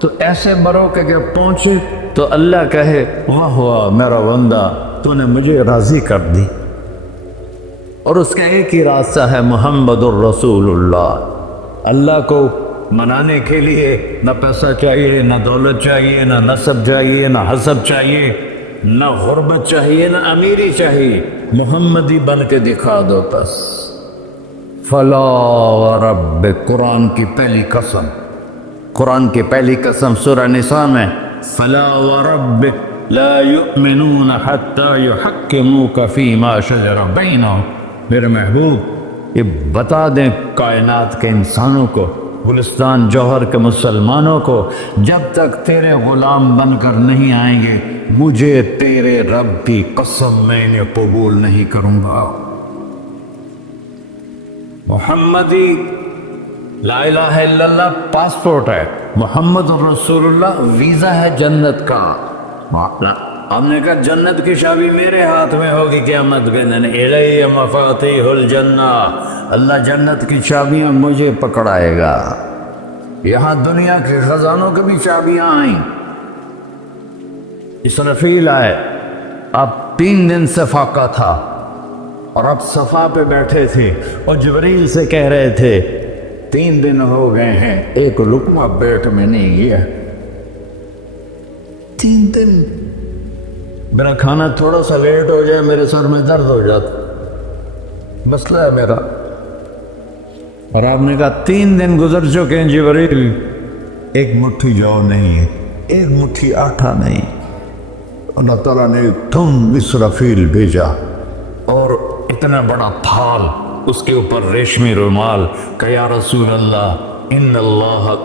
تو ایسے مرو کہ جب پہنچے تو اللہ کہے واہ واہ میرا بندہ تو نے مجھے راضی کر دی۔ اور اس کا ایک ہی راستہ ہے محمد الرسول اللہ۔ اللہ کو منانے کے لیے نہ پیسہ چاہیے، نہ دولت چاہیے، نہ نسب چاہیے، نہ حسب چاہیے، نہ غربت چاہیے، نہ امیری چاہیے، محمدی بن کے دکھا دو بس۔ فلا ورب، قرآن کی پہلی قسم، قرآن کی پہلی قسم سورہ نساء میں، فلا وربک لا یؤمنون حتی یحکموک فیما شجر بینہم۔ میرے محبوب یہ بتا دیں کائنات کے انسانوں کو، گلستان جوہر کے مسلمانوں کو، جب تک تیرے غلام بن کر نہیں آئیں گے مجھے تیرے رب کی قسم میں انہیں قبول نہیں کروں گا۔ محمدی لا الہ الا اللہ پاسپورٹ ہے، محمد رسول اللہ ویزا ہے جنت کا۔ ہم نے کہا جنت کی چابی میرے ہاتھ میں ہوگی قیامت کے دن، الی مفاتیح الجنہ، اللہ جنت کی چابیاں مجھے پکڑائے گا۔ یہاں دنیا کے خزانوں کی بھی چابیاں آئیں۔ اسرافیل آئے، اب 3 دن سے فاقہ تھا اور اب صفا پہ بیٹھے تھے اور جبریل سے کہہ رہے تھے 3 دن ہو گئے ہیں ایک لقمہ پیٹ میں نہیں گیا، 3 دن میرا کھانا تھوڑا سا لیٹ ہو جائے میرے سر میں درد ہو جاتا، مسئلہ ہے میرا۔ اور آپ نے کہا 3 دن گزر چکے ہیں جبریل، ایک مٹھی جو نہیں ہے، ایک مٹھی آٹا نہیں۔ اللہ تعالیٰ نے تم اسرافیل بھیجا اور اتنا بڑا تھال، اس کے اوپر ریشمی رومال، کہ یا رسول اللہ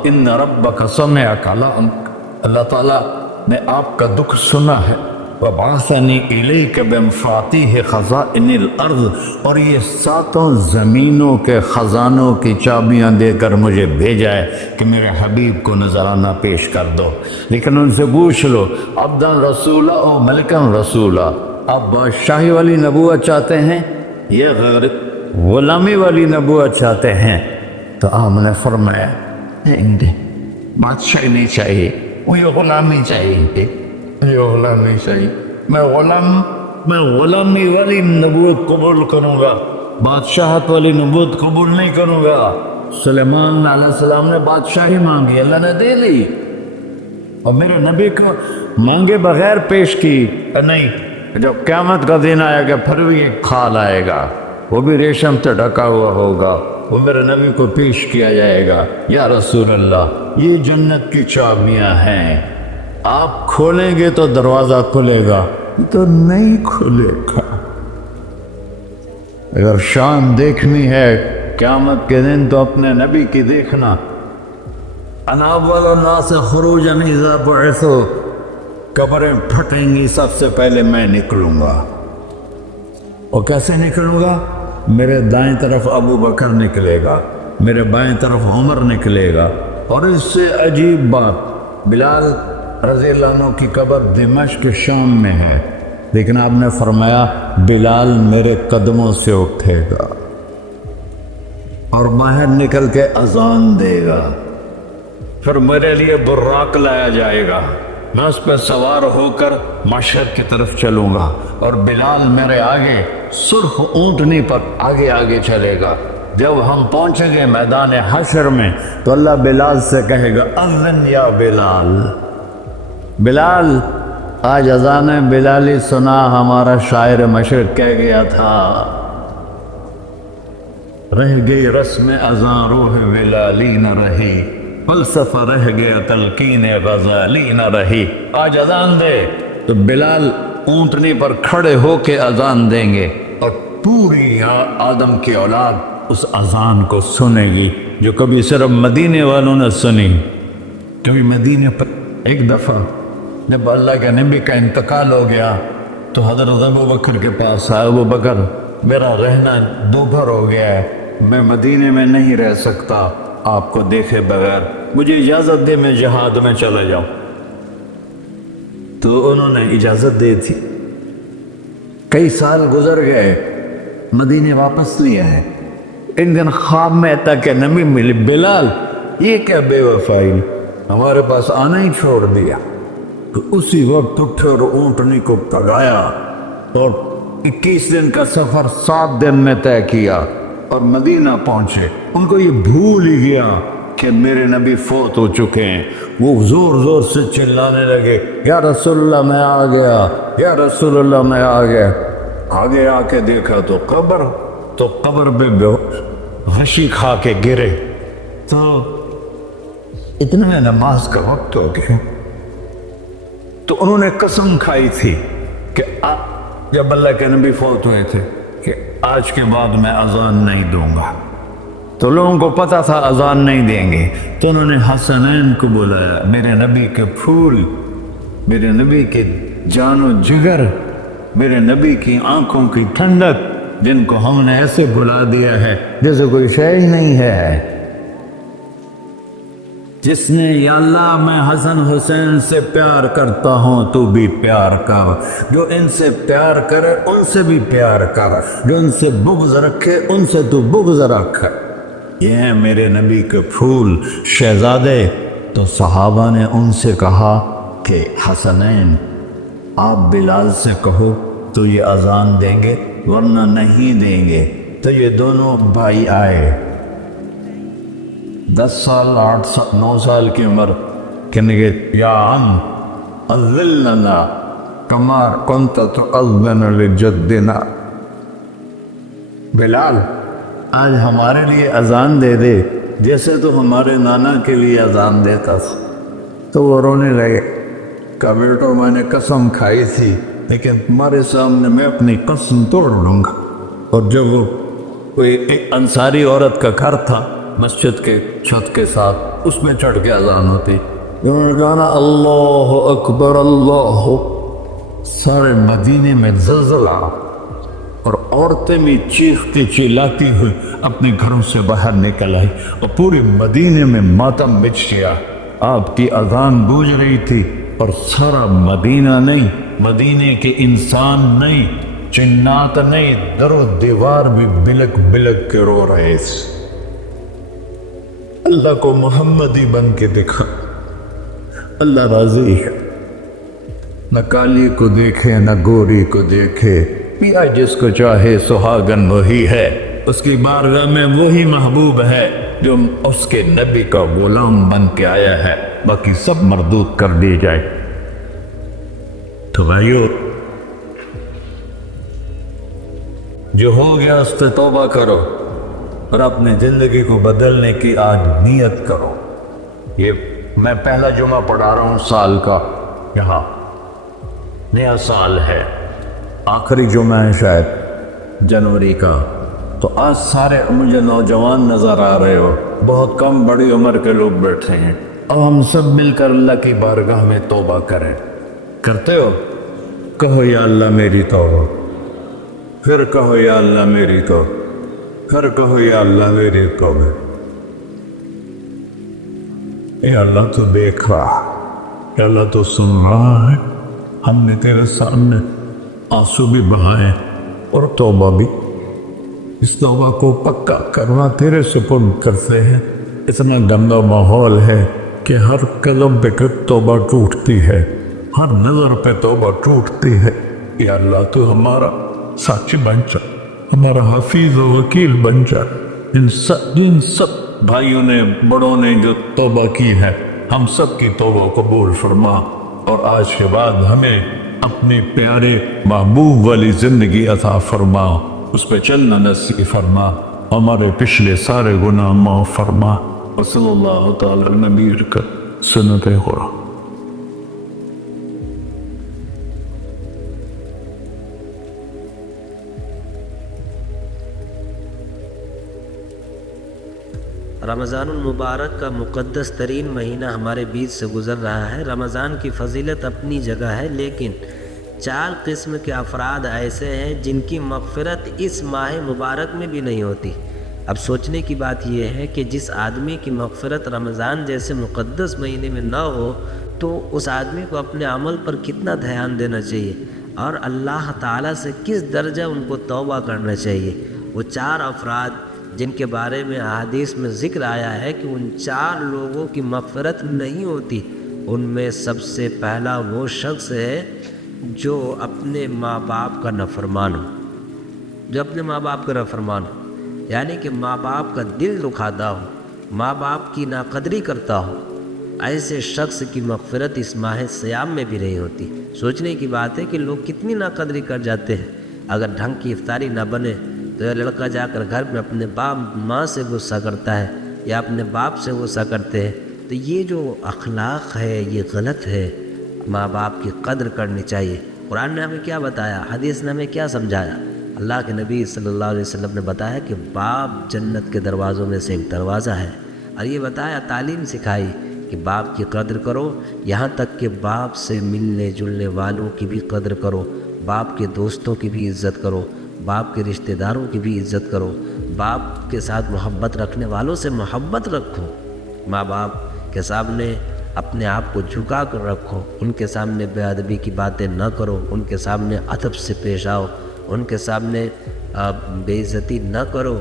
ان ربک سمع کلامک، اللہ تعالیٰ نے آپ کا دکھ سنا ہے، وَبَعَثَنِي إِلَيْكَ بِمَفَاتِيحِ خَزَائِنِ الْأَرْضِ، اور یہ 7 زمینوں کے خزانوں کی چابیاں دے کر مجھے بھیجا ہے کہ میرے حبیب کو نذرانہ پیش کر دو۔ لیکن ان سے پوچھ لو عبدًا رسولہ او ملکًا رسولہ، آپ بادشاہی والی نبوت چاہتے ہیں یا غیر غلامی والی نبوت چاہتے ہیں؟ تو آپ نے فرمایا نہیں، بادشاہی نہیں چاہیے، مجھے غلامی چاہیے، مجھے غلامی چاہیے، میں غلامی والی نبوت قبول کروں گا، بادشاہت والی نبوت قبول نہیں کروں گا۔ سلیمان علیہ السلام نے بادشاہی مانگی، اللہ نے دے لی، اور میرے نبی کو مانگے بغیر پیش کی نہیں۔ جب قیامت کا دن آئے گا پھر بھی ایک کھال آئے گا، وہ بھی ریشم سے ڈھکا ہوا ہوگا، وہ میرے نبی کو پیش کیا جائے گا، یا رسول اللہ یہ جنت کی چابیاں ہیں، آپ کھولیں گے تو دروازہ کھلے گا، تو نہیں کھلے گا۔ اگر شان دیکھنی ہے قیامت کے دن تو اپنے نبی کی دیکھنا۔ انا اول الناس خروجا اذا بعثوا، قبریں پھٹیں گی سب سے پہلے میں نکلوں گا، اور کیسے نکلوں گا؟ میرے دائیں طرف ابو بکر نکلے گا، میرے بائیں طرف عمر نکلے گا، اور اس سے عجیب بات، بلال رضی اللہ عنہ کی قبر دمشق شام میں ہے، لیکن آپ نے فرمایا بلال میرے قدموں سے اٹھے گا اور باہر نکل کے اذان دے گا، پھر میرے لیے براق لایا جائے گا، میں اس پہ سوار ہو کر مشہد کی طرف چلوں گا، اور بلال میرے آگے سرخ اونٹنی پر آگے آگے چلے گا۔ جب ہم پہنچیں گے میدان حشر میں تو اللہ بلال سے کہے گا اذن یا بلال، بلال آج اذان بلالی سنا، ہمارا شاعر مشرق کہہ گیا تھا، رہ گئی رسم اذان روح بلالی نہ رہی، فلسفہ رہ گیا تلقین غزالی نہ رہی۔ آج اذان دے تو بلال اونٹنی پر کھڑے ہو کے اذان دیں گے، اور پوری آدم کی اولاد اس اذان کو سنے گی، جو کبھی صرف مدینے والوں نے سنی۔ کبھی مدینے پر ایک دفعہ جب اللہ کے نبی کا انتقال ہو گیا تو حضرت ابو بکر کے پاس آیا، ابو بکر میرا رہنا دوبھر ہو گیا ہے، میں مدینے میں نہیں رہ سکتا آپ کو دیکھے بغیر، مجھے اجازت دے میں جہاد میں چلا جاؤں۔ تو انہوں نے اجازت دی تھی۔ کئی سال گزر گئے، مدینے واپس نہیں آئے۔ ایک دن خواب میں آتا کہ نبی ملے، بلال یہ کیا بے وفائی، ہمارے پاس آنا ہی چھوڑ دیا۔ تو اسی وقت اٹھے اور اونٹنی کو پگایا، اور 21 دن کا سفر 7 دن میں طے کیا، اور مدینہ پہنچے۔ ان کو یہ بھول ہی گیا کہ میرے نبی فوت ہو چکے ہیں۔ وہ زور زور سے چلانے لگے، یا رسول اللہ میں آ گیا، یا رسول اللہ میں آ گیا۔ آگے آ کے دیکھا تو قبر پہ غشی کھا کے گرے۔ تو اتنے میں نماز کا وقت ہو گیا، تو انہوں نے قسم کھائی تھی کہ جب اللہ کے نبی فوت ہوئے تھے کہ آج کے بعد میں اذان نہیں دوں گا۔ تو لوگوں کو پتا تھا اذان نہیں دیں گے، تو انہوں نے حسنین کو بلایا، میرے نبی کے پھول، میرے نبی کے جان و جگر، میرے نبی کی آنکھوں کی ٹھنڈک، جن کو ہم نے ایسے بلا دیا ہے جیسے کوئی شے ہی نہیں ہے۔ جس نے یا اللہ میں حسن حسین سے پیار کرتا ہوں تو بھی پیار کر، جو ان سے پیار کرے ان سے بھی پیار کر، جو ان سے بغض رکھے ان سے تو بغض رکھ۔ یہ ہیں میرے نبی کے پھول شہزادے۔ تو صحابہ نے ان سے کہا کہ حسنین آپ بلال سے کہو تو یہ اذان دیں گے، ورنہ نہیں دیں گے۔ تو یہ دونوں بھائی آئے، 10 سال 8 سال 9 سال کی عمر، کہنے گے یا عم اذن لنا کما کنت تؤذن لجدنا، بلال آج ہمارے لیے اذان دے دے جیسے تو ہمارے نانا کے لیے اذان دیتا تھا۔ تو وہ رونے لگے، کہا بیٹو میں نے قسم کھائی تھی، لیکن تمہارے سامنے میں اپنی قسم توڑ لوں گا۔ اور جب وہ کوئی ایک انصاری عورت کا گھر تھا مسجد کے چھت کے ساتھ، اس میں چڑھ کے اذان ہوتی، انہوں نے کہا نا اللہ اکبر اللہ، سارے مدینے میں زلزلہ، اور عورتیں بھی چیختی چلاتی ہوئی اپنے گھروں سے باہر نکل آئی، اور پورے مدینے میں ماتم مچ گیا۔ آپ کی اذان گونج رہی تھی، اور سارا مدینہ نہیں، مدینے کے انسان نہیں، جنات نہیں، در و دیوار بھی بلک بلک کے رو رہے تھے۔ اللہ کو محمدی بن کے دکھا، اللہ راضی ہے۔ نہ کالی کو دیکھے نہ گوری کو دیکھے، پیا جس کو چاہے سہاگن وہی ہے، اس کی بارگاہ میں وہی محبوب ہے جو اس کے نبی کا غلام بن کے آیا ہے، باقی سب مردود کر دی جائے۔ تو بھائیو، جو ہو گیا اس پہ توبہ کرو اور اپنی زندگی کو بدلنے کی آج نیت کرو۔ یہ میں پہلا جمعہ پڑھا رہا ہوں سال کا، یہاں نیا سال ہے، آخری جمعہ ہے شاید جنوری کا، تو آج سارے مجھے نوجوان نظر آ رہے ہو، بہت کم بڑی عمر کے لوگ بیٹھے ہیں، اور ہم سب مل کر اللہ کی بارگاہ میں توبہ کریں۔ کرتے ہو؟ کہو یا اللہ میری توبہ، پھر کہو یا اللہ میری توبہ، پھر کہو یا اللہ میری توبہ۔ اے اللہ تو دیکھ رہا، اے اللہ تو سن رہا ہے، ہم نے تیرے سامنے آنسو بھی بہائے اور توبہ بھی، اس توبہ کو پکا کرنا تیرے سپرد کرتے ہیں۔ اتنا گندا ماحول ہے کہ ہر قدم پہ توبہ ٹوٹتی ہے، ہر نظر پہ توبہ ٹوٹتی ہے۔ یا اللہ تو ہمارا ساتھی بن جا، ہمارا حفیظ و وکیل بن جا۔ ان سب بھائیوں نے، بڑوں نے جو توبہ کی ہے، ہم سب کی توبہ قبول فرما، اور آج کے بعد ہمیں اپنے پیارے محبوب والی زندگی عطا فرما، اس پہ چلنا نصیب فرما، ہمارے پچھلے سارے گناہ معاف فرما۔ وصلی اللہ تعالی نبی کا سنت خورا۔ رمضان المبارک کا مقدس ترین مہینہ ہمارے بیچ سے گزر رہا ہے۔ رمضان کی فضیلت اپنی جگہ ہے، لیکن 4 قسم کے افراد ایسے ہیں جن کی مغفرت اس ماہ مبارک میں بھی نہیں ہوتی۔ اب سوچنے کی بات یہ ہے کہ جس آدمی کی مغفرت رمضان جیسے مقدس مہینے میں نہ ہو تو اس آدمی کو اپنے عمل پر کتنا دھیان دینا چاہیے، اور اللہ تعالیٰ سے کس درجہ ان کو توبہ کرنا چاہیے۔ وہ 4 افراد جن کے بارے میں احادیث میں ذکر آیا ہے کہ ان 4 لوگوں کی مغفرت نہیں ہوتی، ان میں سب سے پہلا وہ شخص ہے جو اپنے ماں باپ کا نافرمان ہو، جو اپنے ماں باپ کا نافرمان ہو، یعنی کہ ماں باپ کا دل دکھاتا ہو، ماں باپ کی ناقدری کرتا ہو۔ ایسے شخص کی مغفرت اس ماہ صیام میں بھی نہیں ہوتی۔ سوچنے کی بات ہے کہ لوگ کتنی ناقدری کر جاتے ہیں۔ اگر ڈھنگ کی افطاری نہ بنے تو یہ لڑکا جا کر گھر میں اپنے باپ ماں سے غصہ کرتا ہے یا اپنے باپ سے غصہ کرتے ہیں، تو یہ جو اخلاق ہے یہ غلط ہے۔ ماں باپ کی قدر کرنی چاہیے۔ قرآن نے ہمیں کیا بتایا، حدیث نے ہمیں کیا سمجھایا؟ اللہ کے نبی صلی اللہ علیہ وسلم نے بتایا کہ باپ جنت کے دروازوں میں سے ایک دروازہ ہے، اور یہ بتایا، تعلیم سکھائی کہ باپ کی قدر کرو، یہاں تک کہ باپ سے ملنے جلنے والوں کی بھی قدر کرو، باپ کے دوستوں کی بھی عزت کرو، باپ کے رشتہ داروں کی بھی عزت کرو، باپ کے ساتھ محبت رکھنے والوں سے محبت رکھو، ماں باپ کے سامنے اپنے آپ کو جھکا کر رکھو، ان کے سامنے بے ادبی کی باتیں نہ کرو، ان کے سامنے ادب سے پیش آؤ، ان کے سامنے بے عزتی نہ کرو،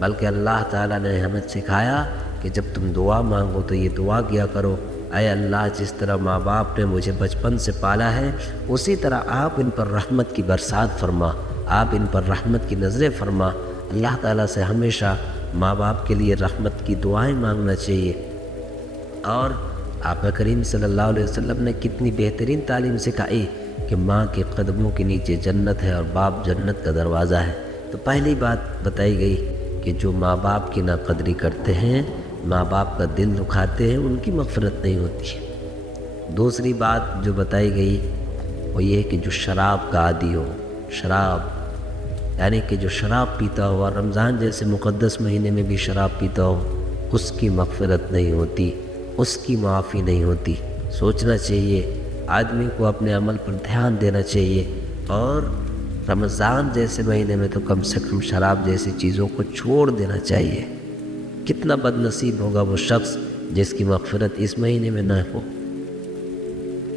بلکہ اللہ تعالیٰ نے ہمیں سکھایا کہ جب تم دعا مانگو تو یہ دعا کیا کرو، اے اللہ جس طرح ماں باپ نے مجھے بچپن سے پالا ہے اسی طرح آپ ان پر رحمت کی برسات فرما، آپ ان پر رحمت کی نظریں فرما۔ اللہ تعالیٰ سے ہمیشہ ماں باپ کے لیے رحمت کی دعائیں مانگنا چاہیے۔ اور آقا کریم صلی اللہ علیہ وسلم نے کتنی بہترین تعلیم سکھائی کہ ماں کے قدموں کے نیچے جنت ہے اور باپ جنت کا دروازہ ہے۔ تو پہلی بات بتائی گئی کہ جو ماں باپ کی ناقدری کرتے ہیں، ماں باپ کا دل دکھاتے ہیں، ان کی مغفرت نہیں ہوتی۔ دوسری بات جو بتائی گئی وہ یہ ہے کہ جو شراب کا عادی ہو، شراب یعنی کہ جو شراب پیتا ہو اور رمضان جیسے مقدس مہینے میں بھی شراب پیتا ہو، اس کی مغفرت نہیں ہوتی، اس کی معافی نہیں ہوتی۔ سوچنا چاہیے، آدمی کو اپنے عمل پر دھیان دینا چاہیے، اور رمضان جیسے مہینے میں تو کم سے کم شراب جیسی چیزوں کو چھوڑ دینا چاہیے۔ کتنا بد نصیب ہوگا وہ شخص جس کی مغفرت اس مہینے میں نہ ہو۔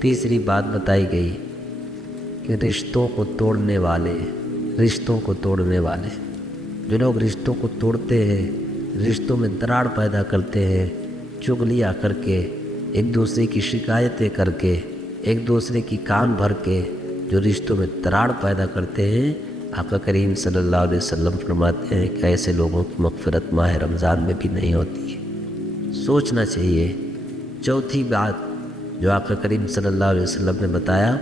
تیسری بات بتائی گئی کہ رشتوں کو توڑنے والے جو لوگ رشتوں کو توڑتے ہیں رشتوں میں دراڑ پیدا کرتے ہیں، چغلیاں کر کے، ایک دوسرے کی شکایتیں کر کے، ایک دوسرے کی کان بھر کے جو رشتوں میں دراڑ پیدا کرتے ہیں، آقا کریم صلی اللہ علیہ وسلم فرماتے ہیں کہ ایسے لوگوں کی مغفرت ماہ رمضان میں بھی نہیں ہوتی ہے۔ سوچنا چاہیے۔ چوتھی بات جو آقا کریم صلی اللہ علیہ وسلم نے بتایا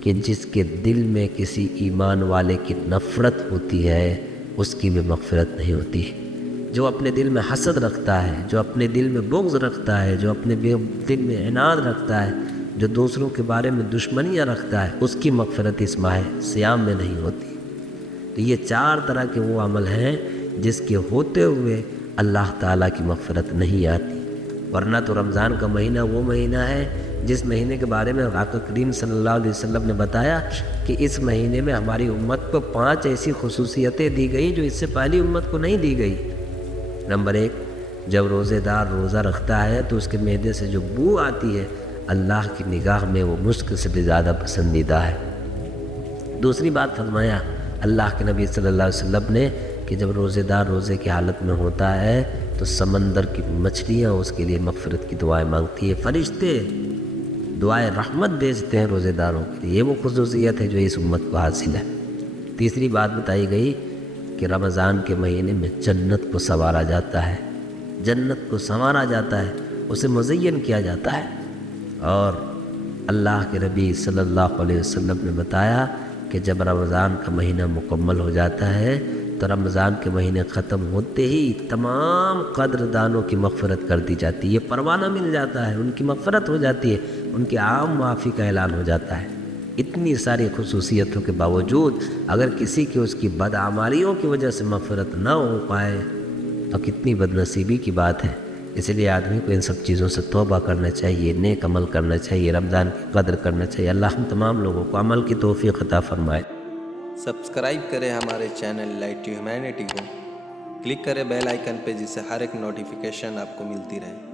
کہ جس کے دل میں کسی ایمان والے کی نفرت ہوتی ہے اس کی بھی مغفرت نہیں ہوتی۔ جو اپنے دل میں حسد رکھتا ہے، جو اپنے دل میں بغض رکھتا ہے، جو اپنے دل میں عناد رکھتا ہے، جو دوسروں کے بارے میں دشمنیاں رکھتا ہے، اس کی مغفرت اس ماہ صیام میں نہیں ہوتی۔ تو یہ 4 طرح کے وہ عمل ہیں جس کے ہوتے ہوئے اللہ تعالیٰ کی مغفرت نہیں آتی۔ ورنہ تو رمضان کا مہینہ وہ مہینہ ہے جس مہینے کے بارے میں آقا کریم صلی اللہ علیہ وسلم نے بتایا کہ اس مہینے میں ہماری امت کو 5 ایسی خصوصیتیں دی گئی جو اس سے پہلی امت کو نہیں دی گئی۔ نمبر 1، جب روزے دار روزہ رکھتا ہے تو اس کے معدے سے جو بو آتی ہے اللہ کی نگاہ میں وہ مسک سے بھی زیادہ پسندیدہ ہے۔ دوسری بات فرمایا اللہ کے نبی صلی اللہ علیہ وسلم نے کہ جب روزے دار روزے کی حالت میں ہوتا ہے تو سمندر کی مچھلیاں اس کے لیے مغفرت کی دعائیں مانگتی ہے، فرشتے دعائیں رحمت بھیجتے ہیں روزے داروں کے لیے۔ یہ وہ خصوصیت ہے جو اس امت کو حاصل ہے۔ تیسری بات بتائی گئی کہ رمضان کے مہینے میں جنت کو سنوارا جاتا ہے، جنت کو سنوارا جاتا ہے، اسے مزین کیا جاتا ہے۔ اور اللہ کے نبی صلی اللہ علیہ وسلم نے بتایا کہ جب رمضان کا مہینہ مکمل ہو جاتا ہے تو رمضان کے مہینے ختم ہوتے ہی تمام قدردانوں کی مغفرت کر دی جاتی ہے، یہ پروانہ مل جاتا ہے، ان کی مغفرت ہو جاتی ہے، ان کی عام معافی کا اعلان ہو جاتا ہے۔ اتنی ساری خصوصیتوں کے باوجود اگر کسی کی اس کی بدعمالیوں کی وجہ سے مغفرت نہ ہو پائے تو کتنی بد نصیبی کی بات ہے۔ اس لیے آدمی کو ان سب چیزوں سے توبہ کرنا چاہیے، نیک عمل کرنا چاہیے، رمضان کی قدر کرنا چاہیے۔ اللہ ہم تمام لوگوں کو عمل کی توفیق عطا فرمائے۔ سبسکرائب کریں ہمارے چینل لائٹ ٹو ہیومینٹی کو، کلک کریں بیل آئیکن پہ جس سے ہر ایک نوٹیفیکیشن آپ کو ملتی رہے۔